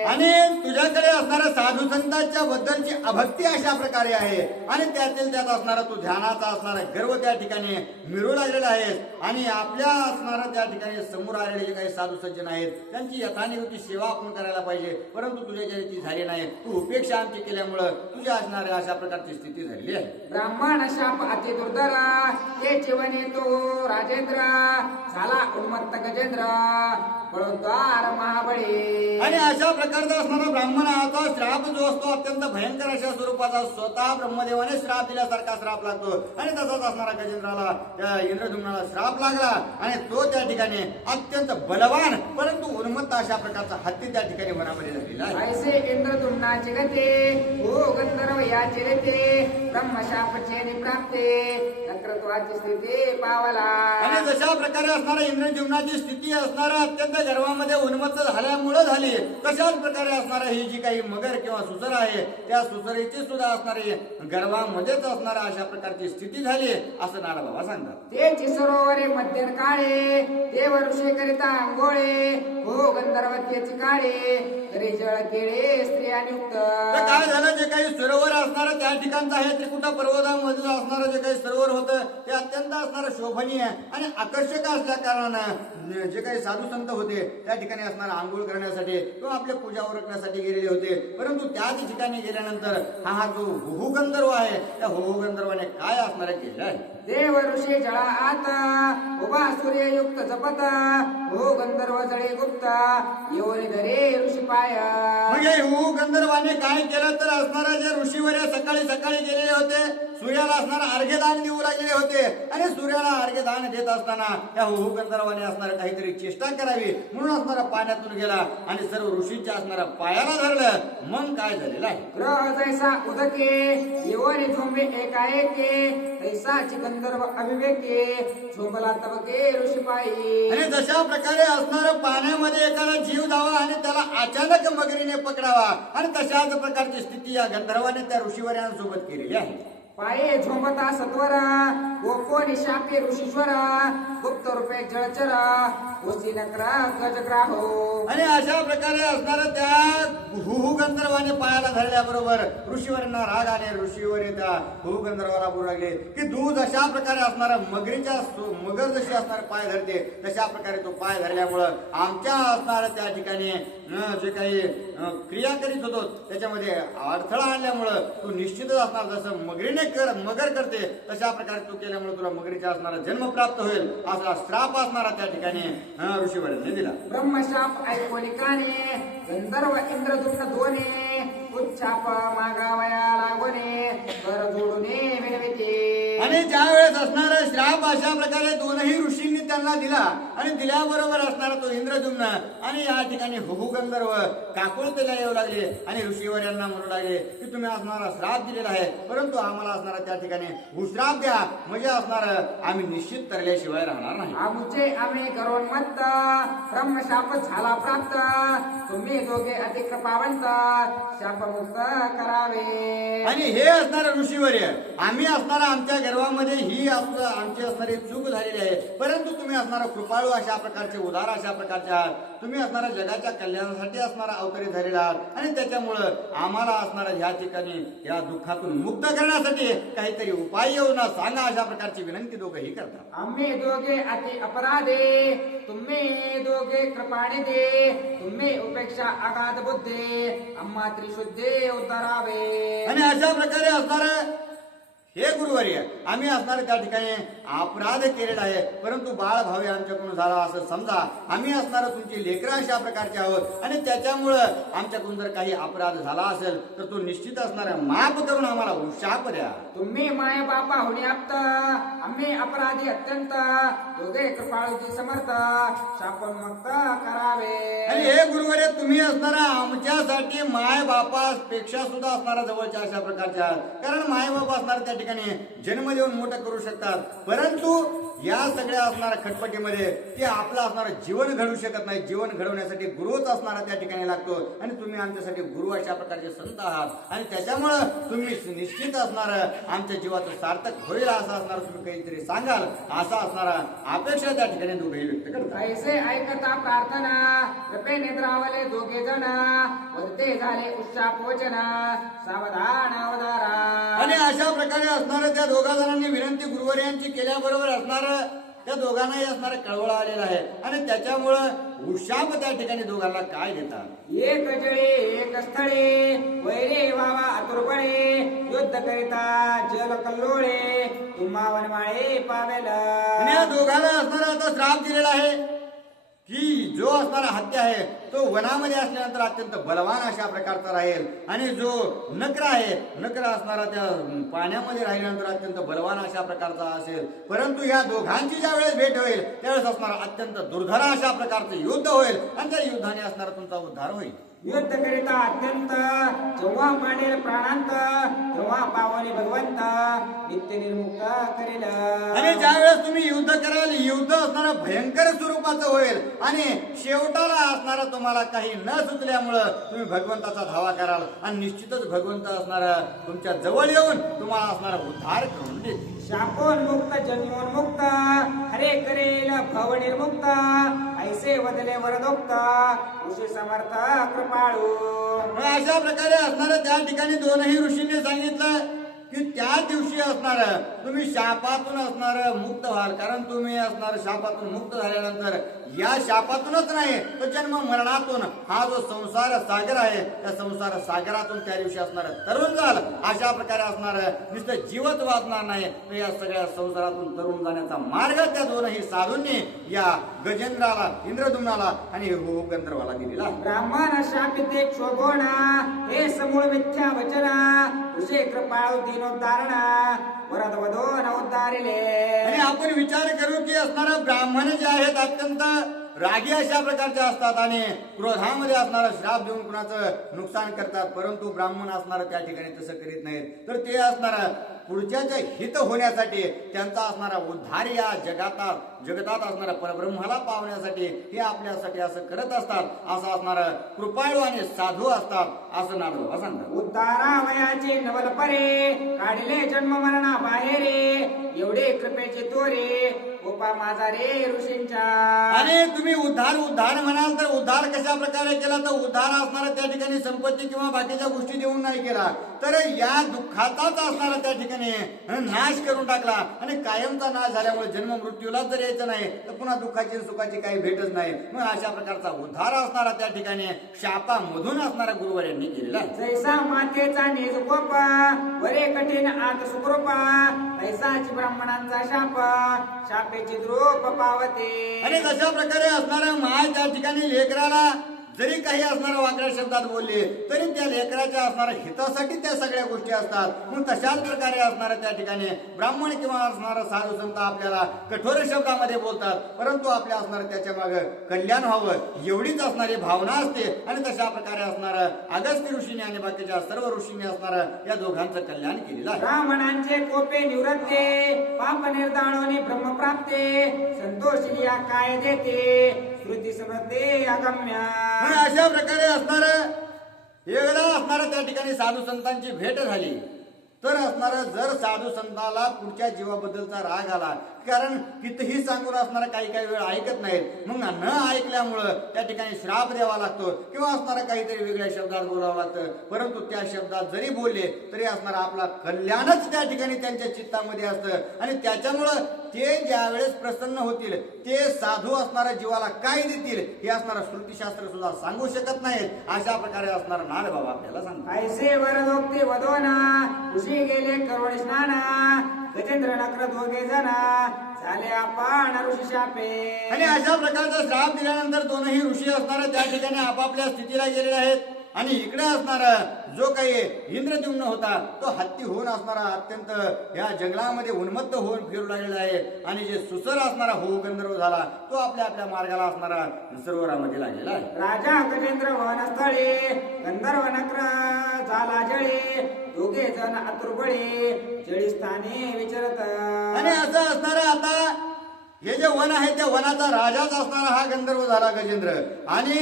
आणि तुझ्याकडे असणाऱ्या साधू संतांच्या बद्दलची अभक्ती अशा प्रकारे आहे आणि त्यातील त्यात असणारा तू ध्यानाचा असणारा गर्व त्या ठिकाणी मिळू लागलेला आहेस आणि आपल्या असणारा त्या ठिकाणी समोर आलेले जे काही साधू सज्जन आहेत त्यांची यथानियोगी सेवा आपण करायला पाहिजे परंतु तुझ्या ती झाली नाही. तू उपेक्षा आमची केल्यामुळं तुझ्या असणाऱ्या अशा प्रकारची स्थिती झालेली आहे. ब्राह्मण शाप अति दुर्धरा ते जीवने तो राजेंद्र झाला उन्मत्त गजेंद्र बळोद्वार महाबळी. आणि अशा प्रकारचा असणारा ब्राह्मणाचा श्राप जो असतो अत्यंत भयंकर अशा स्वरूपाचा स्वतः ब्रह्मदेवाने श्राप दिल्यासारखा श्राप लागतो आणि तसाच असणारा गजेंद्राला त्या इंद्रद्युम्नाला श्राप लागला आणि तो त्या ठिकाणी अत्यंत बलवान परंतु उन्मत्त अशा प्रकारचा हत्ती त्या ठिकाणी वनामध्ये झालेला आहे. ऐसे इंद्रद्युम्नाचे गते ओ गंधर्व याचे रेते ब्रह्मशापचे निप्राप्ते नक्रत्वाची स्थिती पावला. आणि जशा प्रकारे असणारा इंद्रद्युम्नाची स्थिती असणारा अत्यंत गर्वामध्ये उन्मत्त झाल्यामुळे झाली तशाच प्रकारे असणारा ही जी काही मगर किंवा सुसर आहे त्या सुसरीची सुद्धा असणारी गर्वामध्येच असणारा अशा प्रकारची स्थिती झाली असं नाराबाबा सांगतात. तेची सरोवरे मध्यन काळे देव ऋषी करिता अंघोळे हो गंधर्वतेची काळे तरी जळ केळे स्त्रिया नियुक्त. तर काय झालं जे काही सरोवर असणारं त्या ठिकाणचं आहे त्रिकुटा पर्वतामध्ये असणारं जे काही सरोवर होतं ते अत्यंत असणारं शोभनीय आणि आकर्षक असल्या कारणानं जे काही साधू संत होते त्या ठिकाणी असणार आंघोळ करण्यासाठी किंवा आपल्या पूजा उरकण्यासाठी गेलेले होते. परंतु त्याच ठिकाणी गेल्यानंतर हा जो हुहू गंधर्व आहे त्या हुहू गंधर्वाने काय असणार केलं आहे? देव ऋषी जळा आत उभा सूर्ययुक्त जपत हो गंधर्व जळे गुप्त येऊन धरे ऋषी पाय. म्हणजे हुहू गंधर्वाने काय केलं तर असणारा जे ऋषीवर्य सकाळी सकाळी गेलेले होते सूर्याला असणारा अर्घ्यदान देऊ लागलेले होते आणि सूर्याला अर्घ्यदान देत असताना त्या हुहू गंधर्वाने असणारा काहीतरी चेष्टा करावी म्हणून असणारा पाण्यातून गेला आणि सर्व ऋषींच्या असणारा पायाला धरलं. मग काय झालेलं आहे? ग्रह जैसा उदके येऊन झोंबे एकाएके तैसाची गंधर्व अविवेके झोंबला तबके ऋषी पायी. आणि जशा प्रकारे असणारं पाण्यामध्ये एखादा जीव जावा आणि त्याला अचानक मगरीने पकडावा आणि तशाच प्रकारची स्थिती या गंधर्वाने त्या ऋषीवर्यांसोबत केलेली आहे. पाये झोंबता सत्वरा गोकोनी शाके ऋषीश्वरा गुप्त रूपे जळचरा ओसी नकरा गजग्राहो. आणि अशा प्रकारे असणारं त्या हुहू गंधर्वाने पायाला धरल्याबरोबर ऋषीवरांना राग आले. ऋषीवर त्या हुहू गंधर्वाला बोलू लागले की तू जशा प्रकारे असणारा मगर जशी असणार पाय धरते तशा प्रकारे तो पाय धरल्यामुळं आमच्या असणाऱ्या त्या ठिकाणी जे काही क्रिया करीत होतो त्याच्यामध्ये अडथळा आणल्यामुळं तू निश्चितच असणार जसं मगर करते तशा प्रकारे तू केल्यामुळे तुला मगरीचा असणारा जन्म प्राप्त होईल असा श्राप असणारा त्या ठिकाणी ऋषीवरांनी दिला. ब्रह्मशाप ऐकोनिकाने गंधर्व इंद्रदुम्न दोने उच्चाप मागावया लागोने कर जोडूने मिळविते. आणि ज्या वेळेस असणारा श्राप अशा प्रकारे दोनही ऋषींनी त्यांना दिला आणि दिल्याबरोबर असणारा तो इंद्रदुम्न आणि या ठिकाणी हुहू गंधर्व काकुळतेला येऊ लागले आणि ऋषीवर्यांना म्हणू लागले की तुम्ही असणारा श्राप दिलेला आहे परंतु आम्हाला असणारा त्या ठिकाणी भूश्राप द्या म्हणजे असणार आम्ही निश्चित तरल्याशिवाय राहणार नाही. आमुचे आम्ही गरोन्मत्त ब्रह्मशाप झाला प्राप्त तुम्ही दोघे अतिकृपावंत शापमुक्त करावे. आणि हे असणार ऋषीवर्य आम्ही असणारा आमच्या गर्वामध्ये ही आमची असणारी चूक झालेली आहे परंतु तुम्ही असणारा कृपाळू अशा प्रकारचे उदार अशा प्रकारचे आहात. तुम्ही असणारा जगाच्या कल्याणासाठी असणारा अवतरी झालेला आहात आणि त्याच्यामुळं आम्हाला असणारा ह्या ठिकाणी या दुःखातून मुक्त करण्यासाठी काहीतरी उपाय येऊ ना सांगा अशा प्रकारची विनंती दोघंही करतात. आम्ही दोघे अति अपराधे तुम्ही दोघे कृपाणे दे तुम्ही उपेक्षा आघात बुद्धे आम्हा त्रिशुद्धे उतरावे. आणि अशा प्रकारे असणार हे गुरुवर्य आम्ही असणार त्या ठिकाणी अपराध केलेला आहे परंतु बाळ भावे आमच्याकडून झाला असं समजा. आम्ही असणार तुमची लेकरं अशा प्रकारचे आहोत आणि त्याच्यामुळं आमच्याकडून जर काही अपराध झाला असेल तर तो निश्चित असणार माफ करून आम्हाला शाप द्या. तुम्ही माय बापा होणे आप्त आम्ही अपराधी अत्यंत दोघे कृपाळूची समर्थ शापमुक्त करावे. आणि हे गुरुवर्य तुम्ही असणारा आमच्यासाठी माय बापापेक्षा सुद्धा असणारा जवळच्या अशा प्रकारच्या आहात कारण माय बाप असणार त्या ठिकाणी जन्म देऊन मोठं करू शकतात परंतु या सगळ्या असणाऱ्या खटपटीमध्ये ते आपलं असणारं जीवन घडू शकत नाही. जीवन घडवण्यासाठी गुरुच असणारा त्या ठिकाणी लागतो आणि तुम्ही आमच्यासाठी गुरु अशा प्रकारचे संत आहात आणि त्याच्यामुळं तुम्ही निश्चित असणार आमच्या जीवाचं सार्थक होईल असं असणार तुम्ही काहीतरी सांगाल असा असणारा अपेक्षा त्या ठिकाणी दोघेही व्यक्त करतात. ऐसे ऐकता प्रार्थना कृपे निद्रावले दोघे जण वरते झाले उच्चाप वचन सावधान अवधारा. आणि अशा प्रकारे असणार त्या दोघा जणांनी विनंती गुरुवर्यांची केल्याबरोबर असणार त्या दोघांनाही असणारा कळवळा आलेला आहे आणि त्याच्यामुळं उशाप त्या ठिकाणी दोघांना काय देतात. एक जळे एक स्थळे वैरे वावा आतुरपणे युद्ध करिता जल कल्लोळे तुम्हा वनमाळे पावेल. आणि या दोघांना असणारा आता श्राप दिलेला आहे की जो असणारा हत्या आहे तो वनामध्ये असल्यानंतर अत्यंत बलवान अशा प्रकारचा राहील आणि जो नकर आहे नकर असणारा त्या पाण्यामध्ये राहिल्यानंतर अत्यंत बलवान अशा प्रकारचा असेल. परंतु या दोघांची ज्या वेळेस भेट होईल त्यावेळेस असणारा अत्यंत दुर्धर अशा प्रकारचं युद्ध होईल आणि त्या युद्धाने असणारा तुमचा उद्धार होईल. युद्ध करिता अत्यंत जेव्हा मानेल प्राणांत तेव्हा पावने भगवंत नित्य निर्मुक्त करेल. आणि ज्या वेळेस तुम्ही युद्ध कराल युद्ध असणारा भयंकर स्वरूपाचं होईल आणि शेवटाला असणारा तुम्हाला काही न सुचल्यामुळं तुम्ही भगवंताचा धावा कराल आणि निश्चितच भगवंत असणारा तुमच्या जवळ येऊन तुम्हाला असणारा उद्धार करून देईल. शापोन्मुक्त जन्योन्मुक्त हरे करेल भव निर्मुक्त ऐसे वदले वरदोक्त ऋषी समर्थ कृपाळू. अशा प्रकारे असणाऱ्या त्या ठिकाणी दोनही ऋषींनी सांगितलं की त्या दिवशी असणार तुम्ही शापातून असणार मुक्त व्हाल. कारण तुम्ही असणार शापातून मुक्त झाल्यानंतर या शापातूनच नाही तर जन्म मरणातून हा जो संसार सागर आहे त्या संसार सागरातून त्या दिवशी असणार तरुण जाल. अशा प्रकारे असणार नुसतं जीवच वाचणार नाही तर या सगळ्या संसारातून तरुण जाण्याचा मार्ग त्या दोनही साधूंनी या गजेंद्राला, इंद्रद्युम्नाला आणि हो गंधर्वाला दिलेला. ब्राह्मण शापिते क्षोभोना हे समूळ मिथ्या वचना तुझे कृपाळू दीनोद्धारणा वरद वधो न उद्धारिले. आणि आपण विचार करू की असणारा ब्राह्मण जे आहेत अत्यंत रागी अशा प्रकारचे असतात आणि क्रोधामध्ये असणारा श्राप देऊन कुणाचं नुकसान करतात. परंतु ब्राह्मण असणार त्या ठिकाणी तसं करीत नाहीत. तर ते असणार पुढच्याचे हित होण्यासाठी त्यांचा असणारा उद्धार या जगतात असणारा परब्रह्माला पावण्यासाठी हे आपल्यासाठी असं करत असतात. असं असणार कृपाळू आणि साधू असतात असं नारद सांगतात. उद्धारावयाचे नवल परे काढले जन्म मरणा बाहेरे एवढे कृपेचे तोरे उपा माझा रे ऋषींच्या. आणि तुम्ही उद्धार म्हणाल तर उद्धार कशा प्रकारे केला तर उद्धार असणारा त्या ठिकाणी संपत्ती किंवा बाकीच्या गोष्टी देऊन नाही केला तर या दुःखाचाच असणारा त्या ठिकाणी नाश करून टाकला. आणि कायमचा नाश झाल्यामुळे जन्म मृत्यूला जर यायचं नाही तर पुन्हा दुःखाची सुखाची काही भेटच नाही. मग अशा प्रकारचा उद्धार असणारा त्या ठिकाणी शापामधून असणारा गुरुवर यांनी केलेला. जैसा मातेचा निज कोपा वरे कठीण आत सुकृपा ऐसाची ब्राह्मणांचा शापेची द्रोप पावते. आणि तशा प्रकारे असणारा माय त्या ठिकाणी लेकराला जरी काही असणाऱ्या वाकड्या शब्दात बोलले तरी त्या लेकराच्या असणाऱ्या हितासाठी त्या सगळ्या गोष्टी असतात. मग तशाच प्रकारे असणाऱ्या त्या ठिकाणी ब्राह्मण किंवा असणारा साधू संत आपल्याला कठोर शब्दामध्ये बोलतात परंतु आपल्या असणारं त्याच्या मागे कल्याण व्हावं एवढीच असणारी भावना असते. आणि तशा प्रकारे असणारं अगस्त्य ऋषीने आणि बाकीच्या सर्व ऋषींनी असणारं या दोघांचं कल्याण केलेलं आहे. ब्राह्मणांचे कोपे निवृत्ते पाप निर्दाळोनी ब्रह्मप्राप्ते संतोषी या काय देते श्रुती समजते अगम्या. अशा प्रकारे असणार एकदा असणार त्या ठिकाणी साधू संतांची भेट झाली तर असणार जर साधू संताला पुढच्या जीवाबद्दलचा राग आला कारण कितीही सांगून असणारा काही वेळ ऐकत नाहीत मग न ऐकल्यामुळं त्या ठिकाणी श्राप द्यावा लागतो किंवा असणारा काहीतरी वेगळ्या शब्दात बोलावं लागतं. परंतु त्या शब्दात जरी बोलले तरी असणारा आपला कल्याणच त्या ठिकाणी त्यांच्या चित्तामध्ये असतं. आणि त्याच्यामुळं ते ज्या वेळेस प्रसन्न होतील ते साधू असणाऱ्या जीवाला काय देतील हे असणारा श्रुतीशास्त्र सुद्धा सांगू शकत नाहीत. अशा प्रकारे असणारा नाद बाबा आपल्याला सांगतात. ऐसे वरदोक्ती वदोना ऋषी गेले करोड स्नाना गजेंद्र नक्र दोघे जना झाले आपण ऋषी शापे. आणि अशा प्रकारचा श्राप दिल्यानंतर दोनही ऋषी असणारे त्या ठिकाणी आपापल्या स्थितीला गेलेले आहेत. आणि इकडे असणारा जो काही इंद्रद्युम्न होता तो हत्ती होऊन असणारा अत्यंत या जंगलामध्ये उन्मत्त होऊन फिरू लागलेला आहे. आणि जे सुसर असणारा हो गंधर्व झाला तो आपल्या मार्गाला असणारा सरोवरामध्ये लागलेला आहे. राजा गजेंद्र वनस्थळे गंधर्व नक्र झाला जळे दोघे जण आतुरबळे जळी स्थाने विचारत. आणि असं असणारा आता हे जे वन आहे त्या वनाचा राजाच असणारा हा गंधर्व झाला गजेंद्र. आणि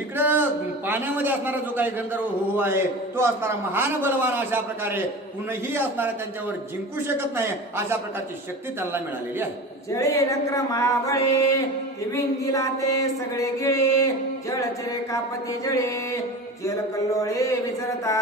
इकडं पाण्यामध्ये असणारा जो काही गंधर्व हो आहे तो असणारा महान बलवान अशा प्रकारे कुणीही असणारा त्यांच्यावर जिंकू शकत नाही अशा प्रकारची शक्ती त्यांना मिळालेली आहे. जळे नक्र महाबळे दिला ते सगळे गिळे जळचरे कापती जळे जल कल्लोळे विचरता.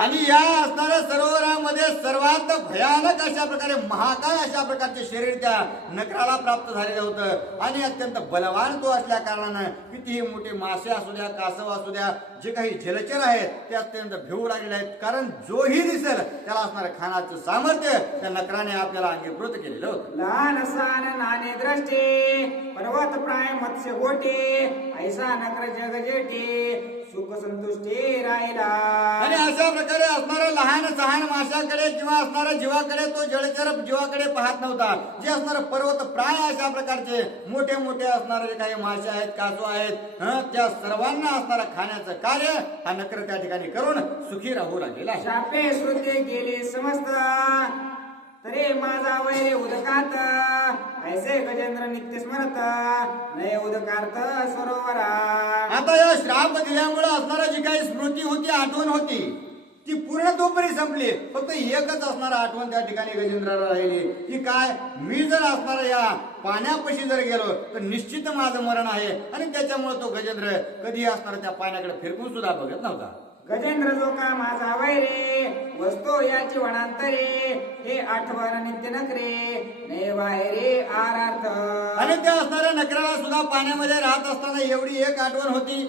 आणि या असणाऱ्या सरोवरामध्ये सर्वात भयानक अशा प्रकारे महाकाय अशा प्रकारचे शरीर त्या नकराला प्राप्त झालेलं होतं. आणि अत्यंत बलवान तो असल्या कारणानं कितीही मोठे मासे असू द्या कासव असू द्या जे काही जलचर आहेत ते अत्यंत भिवू लागलेले आहेत. कारण जोही दिसेल त्याला असणारं खाण्याचं सामर्थ्य त्या नकराने आपल्याला अंगीकृत केलेलं होतं. लहान सान नाने द्रष्टे पर्वत प्राय मत्स्य गोटे ऐसा नकर जग जेटे सुख संतुष्टी राहिला. आणि अशा प्रकारे असणारा लहान सहान माशाकडे किंवा असणाऱ्या जीवाकडे तो जलचर जीवाकडे पाहत नव्हता. जे असणारं पर्वत प्राय अशा प्रकारचे मोठे असणारे काही मासे आहेत कासव आहेत त्या सर्वांना असणारा खाण्याचं कार्य हा नकर त्या ठिकाणी करून सुखी राहू लागलेला आहे. शापे श्रुते गेले समस्त तरे माझा वैरे उदकात ऐसे गजेंद्र नित्य स्मरत नये उदकार्थ सरोवरा. आता या श्राप दिल्यामुळे असणारा जी काही स्मृती होती आठवण होती ती पूर्ण तोपर्यंत संपली. फक्त एकच असणारा आठवण त्या ठिकाणी गजेंद्राला राहिली की काय मी जर असणारा या पाण्यापाशी जर गेलो तर निश्चित माझं मरण आहे. आणि त्याच्यामुळे तो गजेंद्र कधी असणारा त्या पाण्याकडे फिरकून सुद्धा बघत नव्हता. गजेंद्र जो का माझा वैरे वस्तो याची वनांतरे हे आठवण नित्य नकरे ने वायरे आरार्थ. आणि त्या असणाऱ्या नकराला सुद्धा पाण्यामध्ये राहत असताना एवढी एक आठवण होती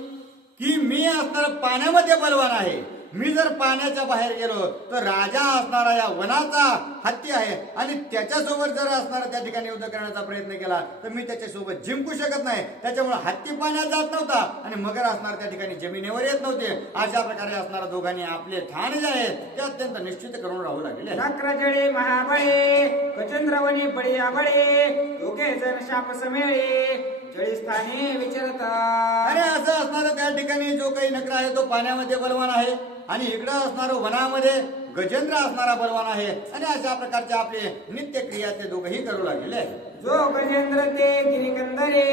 की मी असणार पाण्यामध्ये बलवान आहे. मी जर पाण्याच्या बाहेर गेलो तर राजा असणारा या वनाचा हत्ती आहे आणि त्याच्यासोबत जर असणारा त्या ठिकाणी युद्ध करण्याचा प्रयत्न केला तर मी त्याच्यासोबत जिंकू शकत नाही. त्याच्यामुळे हत्ती पाण्यात जात नव्हता आणि मगर असणार त्या ठिकाणी जमिनीवर येत नव्हते. अशा प्रकारे असणारा दोघांनी आपले ठाणे जे आहेत ते अत्यंत निश्चित करून राहू लागले. नक्र जळे महाबळे गजेंद्रवनी बळीया बळे दोघे जण शाप समेळे जळी स्थानी विचरत. आणि असं असणारं त्या ठिकाणी जो काही नकर आहे तो पाण्यामध्ये बलवान आहे आणि इकडं असणारं वनामध्ये गजेंद्र असणारा बलवान आहे. आणि अशा प्रकारचे आपले नित्य क्रिया ते दोघंही करू लागले. जो गजेंद्र ते गिरिकंदरे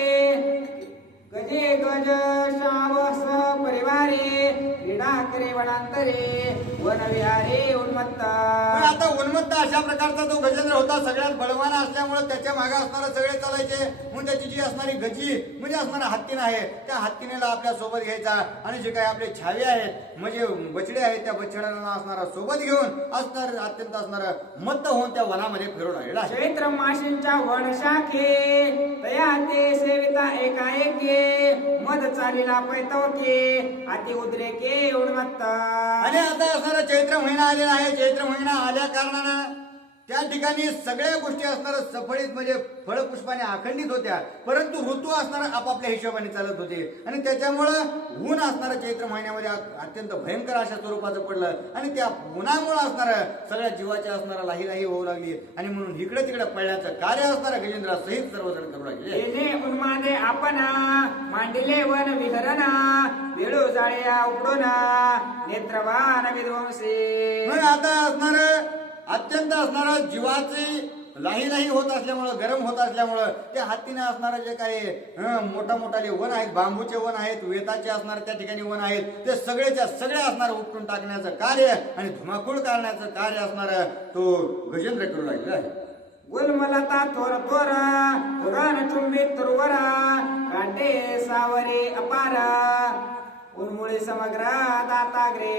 गजे गज शावस परिवारे क्रीडा करे वनांतरे वन विहारे उन्मत्त. पण आता उन्मत्त अशा प्रकारचा तो गजेंद्र होता. सगळ्यात बलवान असल्यामुळे त्याच्या मागे असणारे सगळे चालायचे. म्हणून त्याची जी असणारी गजी म्हणजे असणारा हत्तीन आहे त्या हत्तीनेला आपल्या सोबत घ्यायचा आणि जे काही आपले छावे आहेत म्हणजे बछडे आहेत त्या बछड्यांना असणारा सोबत घेऊन असणार अत्यंत असणार मत्त होऊन त्या वनामध्ये फिरू लागलेला आहे. चैत्र माशींच्या वन शाखे तया ते सेविता एकाएके मध चालीला पैतवके अति उद्रेके उन्मत्त. आणि आता असणारा चैत्र महिना आलेला आहे. चैत्र महिना आल्या कारणानं त्या ठिकाणी सगळ्या गोष्टी असणार सफळीत म्हणजे फळपुष्पाने अखंडित होत्या. परंतु ऋतू असणार आपापल्या हिशोबाने चालत होते आणि त्याच्यामुळं ऊन असणार चैत्र महिन्यामध्ये अत्यंत भयंकर अशा स्वरूपाचं पडलं आणि त्या उन्हामुळे असणार सगळ्या जीवाच्या असणारा लाही लाही होऊ लागली आणि म्हणून इकडे तिकडे पडण्याचं कार्य असणार गजेंद्रासहित सर्वजण करू लागले. येणे उन्मादे आपण मांडिले वन विहरणा वेळू जाळ्या उकडोना नेत्रवान विध्वंसे. मग आता असणार अत्यंत असणार जीवाची लाही लाही होत असल्यामुळं गरम होत असल्यामुळं त्या हत्तीने असणारे जे काही मोठा मोठाले वन आहेत बांबूचे वन आहेत वेताचे असणारे त्या ठिकाणी वन आहेत ते सगळेच्या सगळे असणार उपटून टाकण्याचं कार्य आणि धुमाकूळ करण्याचं कार्य असणार तो गजेंद्र करू लागलेला आहे. गुलमलता थोर थोर गगन चुंबित तुरवरा काटे सावरे अपारा उन्मुळे समग्र दाताग्रे.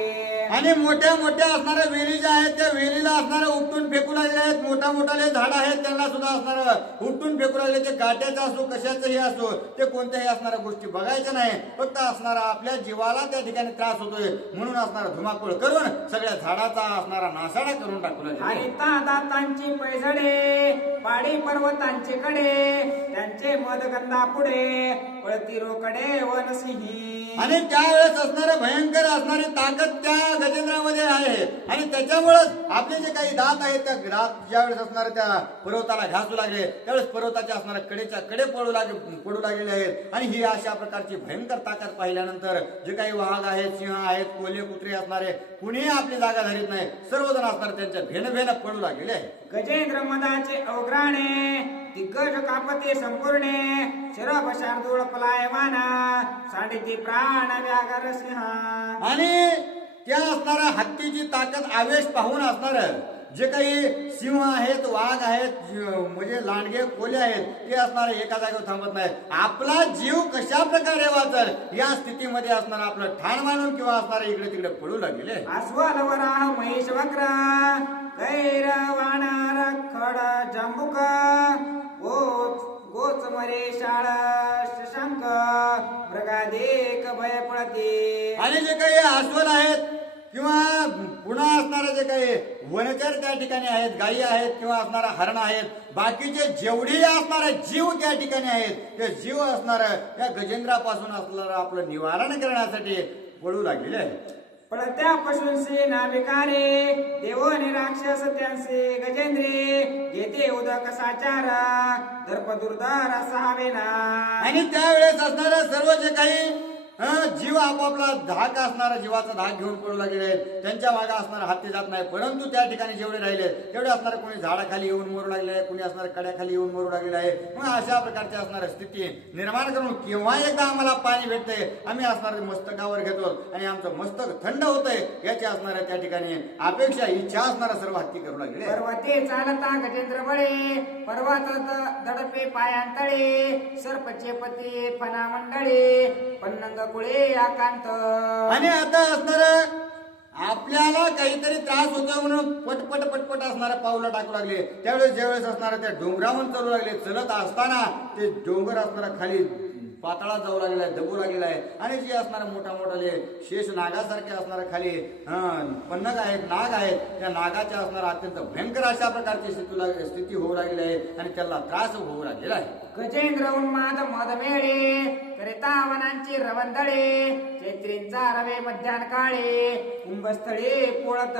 आणि मोठ्या मोठ्या असणाऱ्या वेली ज्या आहेत त्या वेलीला असणाऱ्या उपटून फेकू लागले आहेत. मोठा मोठाले झाड आहेत त्यांना सुद्धा असणार उपटून फेकू लागले. ते काट्याचं असो कशाचंही असो ते कोणत्याही असणाऱ्या गोष्टी बघायच्या नाही. फक्त असणारा आपल्या जीवाला त्या ठिकाणी त्रास होतोय म्हणून असणारा धुमाकूळ करून सगळ्या झाडाचा असणारा नासाडा करून टाकू लागले. आणि दातांची पैजडे पाडी पर्वतांचे कडे त्यांचे मदगंधा पुढे पळती रोकडे वनसिंही. आणि त्यावेळेस असणारे भयंकर असणारी ताकद त्या गजेंद्रामध्ये आहे आणि त्याच्यामुळेच आपले जे काही दात आहेत त्या दात ज्यावेळेस असणारे त्या पर्वताला घासू लागले त्यावेळेस पर्वताच्या असणाऱ्या कडेच्या कडे पडू लागलेले आहेत. आणि ही अशा प्रकारची भयंकर ताकद पाहिल्यानंतर जे काही वाघ आहेत सिंह आहेत कोल्हे कुत्रे असणारे कुणीही आपली जागा धरीत नाही. सर्वजण असणारे त्यांच्या भेन पडू लागलेले आहे. गजेंद्र मदाचे अवग्राणे दिग्गज कापते संपूर्णे शरभ शार्दूळ पलायमाना साडेती प्राण व्याघ्र सिंहा. आणि त्या असणाऱ्या हत्तीची ताकद आवेश पाहून असणार जे काही सिंह आहेत वाघ आहेत म्हणजे लांडगे कोल्हे आहेत ते असणारे एका जागेवर थांबत नाहीत. आपला जीव कशा प्रकारे वाचल या स्थितीमध्ये असणार आपलं ठाण मानून किंवा असणारे इकडे तिकडे पडू लागले. अस्वल वराह महेश वक्र गैर वाणार खड जंबुक गोच मरे शाळ शशांक मृगादेक भय पळते. आणि जे काही अस्वल आहेत किंवा पुन्हा असणारे जे काही वनचर त्या ठिकाणी आहेत गायी आहेत किंवा असणारा हरण आहेत बाकीचे जेवढे असणारे जीव त्या ठिकाणी आहेत ते जीव असणार या गजेंद्रापासून असणारं आपलं निवारण करण्यासाठी पडू लागलेले आहे. पळत्या पशूंचे नाविकारे देवोने राक्षस त्यांचे गजेंद्रे घेते उदक साचारा दर्प दुर्धर सहावेना. आणि त्यावेळेस असणारे सर्व जे काही जीव आपापला धाक असणारा जीवाचा धाक घेऊन पडू लागलेले आहेत. त्यांच्या मागे असणारा हत्ती जात नाही. परंतु त्या ठिकाणी जेवढे राहिले तेवढे असणारे कोणी झाडाखाली येऊन मरू लागले आहे कोणी असणारे कड्याखाली येऊन मरू लागलेले आहे. मग अशा प्रकारची असणारी स्थिती निर्माण करून केव्हा एकदा आम्हाला पाणी भेटतंय आम्ही असणारे मस्तकावर घेतो आणि आमचं मस्तक थंड होतंय याची असणाऱ्या त्या ठिकाणी अपेक्षा इच्छा असणारा सर्व हत्ती करू लागले. पर्वते चालता गजेंद्र बळे पर्वत दडपे पायांतळे सर्पचे पती फना मंडळे पन्नंग कुळे आकांत. आणि आता असणार आपल्याला काहीतरी त्रास होतो म्हणून पटपट पटपट असणारा पावलं टाकू लागले. त्यावेळेस ज्यावेळेस असणारा त्या डोंगरावर चालू लागले, चलत असताना ते डोंगर असणारा खाली पाताळात जाऊ लागलेला आहे, दबू लागलेला आहे. आणि जे असणारे मोठा मोठाले शेष नागासारखे असणारे खाली पन्नग आहेत, नाग आहेत, त्या नागाच्या असणारा अत्यंत भयंकर अशा प्रकारची स्थिती होऊ लागलेली आहे आणि त्याला त्रास होऊ लागलेला आहे. गजेंद्र उन्माद मदमेळे करिता वनांची रवंदळे, चैत्रींचा रवे मध्यान काळे कुंभस्थळे पोळत.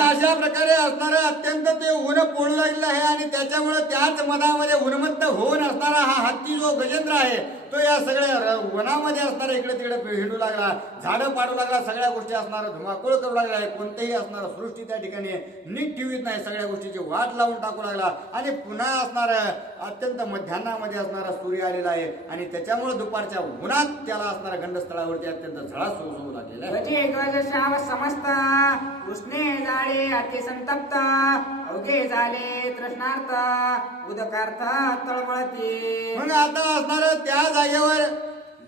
अशा प्रकारे असणारं अत्यंत ते ऊन पोळू लागलेलं आहे आणि त्याच्यामुळे त्याच मनामध्ये उन्मत्त होऊन असणारा हा हत्ती जो गजेंद्र आहे तो या सगळ्या वनामध्ये असणारा इकडे तिकडे हिंडू लागला, झाडं पाडू लागला, सगळ्या गोष्टी असणारा धुमाकूळ करू लागला आहे. कोणतेही असणारा सृष्टी त्या ठिकाणी नीट ठेवीत नाही, सगळ्या गोष्टीची वाट लावून टाकू लागला. आणि पुन्हा असणारा अत्यंत मध्यान्हामध्ये असणारा सूर्य आलेला आहे आणि त्याच्यामुळे दुपारच्या उन्हात त्याला असणारा गंडस्थळावरती अत्यंत झळा सुरू होऊ लागलेला आहे. गजे गज श्राव समस्त उष्णे जाळे अति संतप्त, अवघे झाले तृष्णार्थ उदकार्थ तळमळती. मग आता असणार त्या जागेवर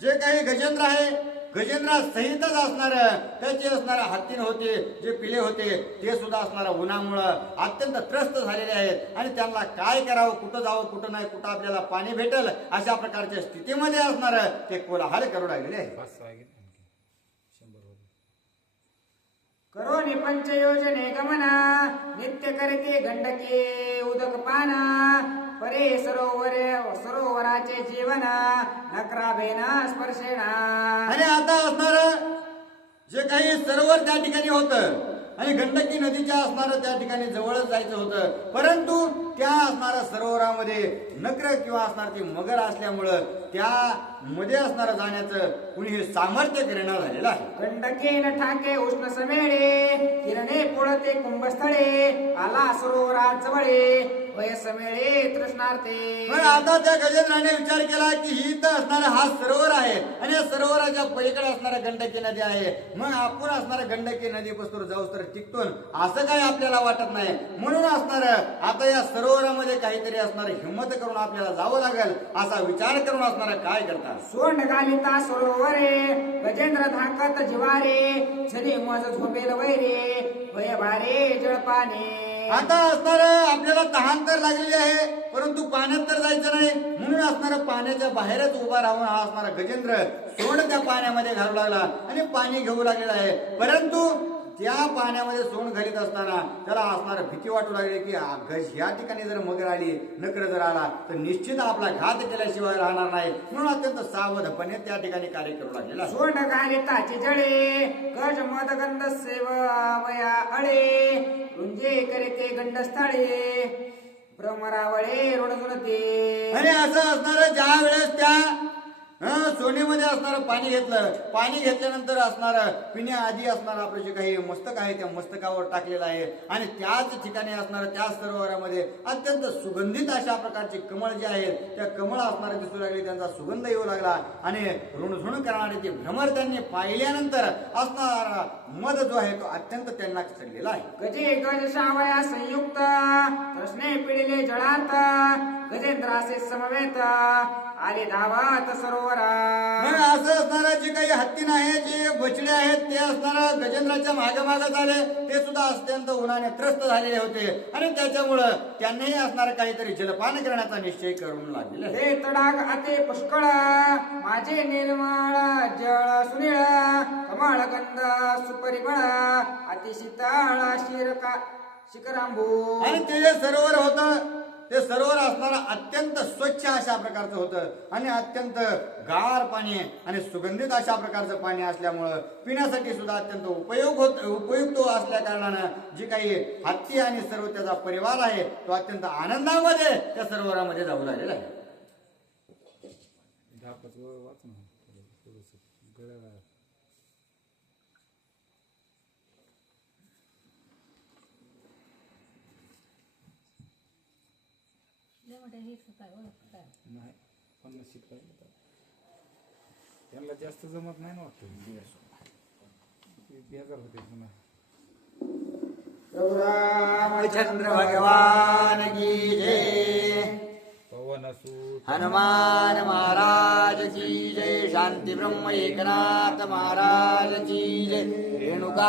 जे काही गजेंद्र आहे, गजेंद्रा सहितच असणार त्याचे असणारे हत्तीन होते, जे पिले होते ते सुद्धा असणारा उन्हामुळं अत्यंत त्रस्त झालेले आहेत आणि त्यांना काय करावं, कुठं जावं, कुठं नाही, कुठं आपल्याला पाणी भेटेल अशा प्रकारच्या स्थितीमध्ये असणार ते कोलाहल करू लागलेले आहे. करोनी पंचयोजने गमना नित्य करते गंडकी उदक पाना, परे सरोवराचे जीवन नक्राभेना स्पर्शेना. आणि आता असणार जे काही सरोवर त्या ठिकाणी होतं आणि गंडकी नदीच्या असणारं त्या ठिकाणी जवळच जायचं होतं, परंतु त्या असणाऱ्या सरोवरामध्ये नक्र किंवा असणार ती मगर असल्यामुळं त्या मध्ये असणारं जाण्याचं कुणी हे सामर्थ्य करणं झालेलं आहे. गंडकेन ठाके उष्ण समेळे किरणे पोळते कुंभस्थळे, आला सरोवरात जवळे वय समेळे तृष्णार्थे. पण आता त्या गजेंद्राने विचार केला की ही तर असणारा हा सरोवर आहे आणि या सरोवराच्या पलीकडे असणारा गंडकी नदी आहे. मग आपण असणाऱ्या गंडकी नदीपासून जाऊस तर टिकतोन असं काही आपल्याला वाटत नाही. म्हणून असणार आता या सरोवरामध्ये काहीतरी असणार हिंमत करून आपल्याला जावं लागेल असा विचार करून असणार काय करतात. सोंड घालिता सरोवरे गजेंद्र धाकत जिवारे, झनी मज झोपेल वैरे भय भारे जळपाने. आता असणार आपल्याला तहान तर लागलेली आहे, परंतु पाण्यात तर जायचं नाही. म्हणून असणार पाण्याच्या बाहेरच उभा राहून हा असणारा गजेंद्र सोंड त्या पाण्यामध्ये घालू लागला आणि पाणी घेऊ लागलेला आहे. परंतु त्या पाण्यामध्ये सोंड घालीत असताना त्याला असणार भीती वाटू लागली की या ठिकाणी जर मगर आली, नकर जर आला तर निश्चित आपला घात केल्याशिवाय राहणार नाही. म्हणून अत्यंत सावधपणे त्या ठिकाणी कार्य करू लागलेला. सोंड घालिताची जळे गज मद गंध सेवया अळे, रुंजे करीते गंडस्थळे भ्रमरावळे ऋणगुणते. आणि असं असणार ज्या वेळेस त्या सोनेमध्ये असणार पाणी घेतलं, पाणी घेतल्यानंतर असणार पिण्याआधी असणार आपलं जे काही मस्तक आहे त्या मस्तकावर टाकलेलं आहे आणि त्याच ठिकाणी असणार त्या सरोवरामध्ये अत्यंत सुगंधित अशा प्रकारचे कमळ जे आहेत त्या कमळ असणार दिसू लागले, त्यांचा सुगंध येऊ लागला आणि ऋणझुण करणारे ते भ्रमर त्यांनी पाहिल्यानंतर असणारा मध जो आहे तो अत्यंत त्यांना चढलेला आहे. गजे गज शावया संयुक्त कृष्णे पिढिले जळात, गजेंद्रासे समवेत आले धावत सरोवरा. असं असणारा जे काही हत्तीन आहे, जे बछडे आहेत ते असणारा गजेंद्राच्या मागे मागत आले, ते सुद्धा अत्यंत उन्हाने त्रस्त झालेले होते आणि त्याच्यामुळं त्यांनीही असणारा काहीतरी जलपान करण्याचा निश्चय करून लागले. हे तडाग अति पुष्कळ माझे निर्मळ जळ सुनीळ, कमळ गंध सुपरिमळ अति शीतळ शिखरांबू. आणि ते जे सरोवर होतं ते सरोवर असणारा अत्यंत स्वच्छ अशा प्रकारचं होतं आणि अत्यंत गार पाणी आणि सुगंधित अशा प्रकारचं पाणी असल्यामुळं पिण्यासाठी सुद्धा अत्यंत उपयुक्त असल्या कारणानं जे काही हत्ती आणि सर्व त्याचा परिवार आहे तो अत्यंत आनंदामध्ये त्या सरोवरामध्ये जाऊ लागलेला आहे. नाही 50 शिकता त्यांना जास्त जमत नाही ना वाटतं. बेजार होते पुन्हा. प्रभु रामचंद्र भगवान की जय. पवन सूत हनुमान महाराज की जय. शांती ब्रह्म एकनाथ महाराज की जय. रेणुका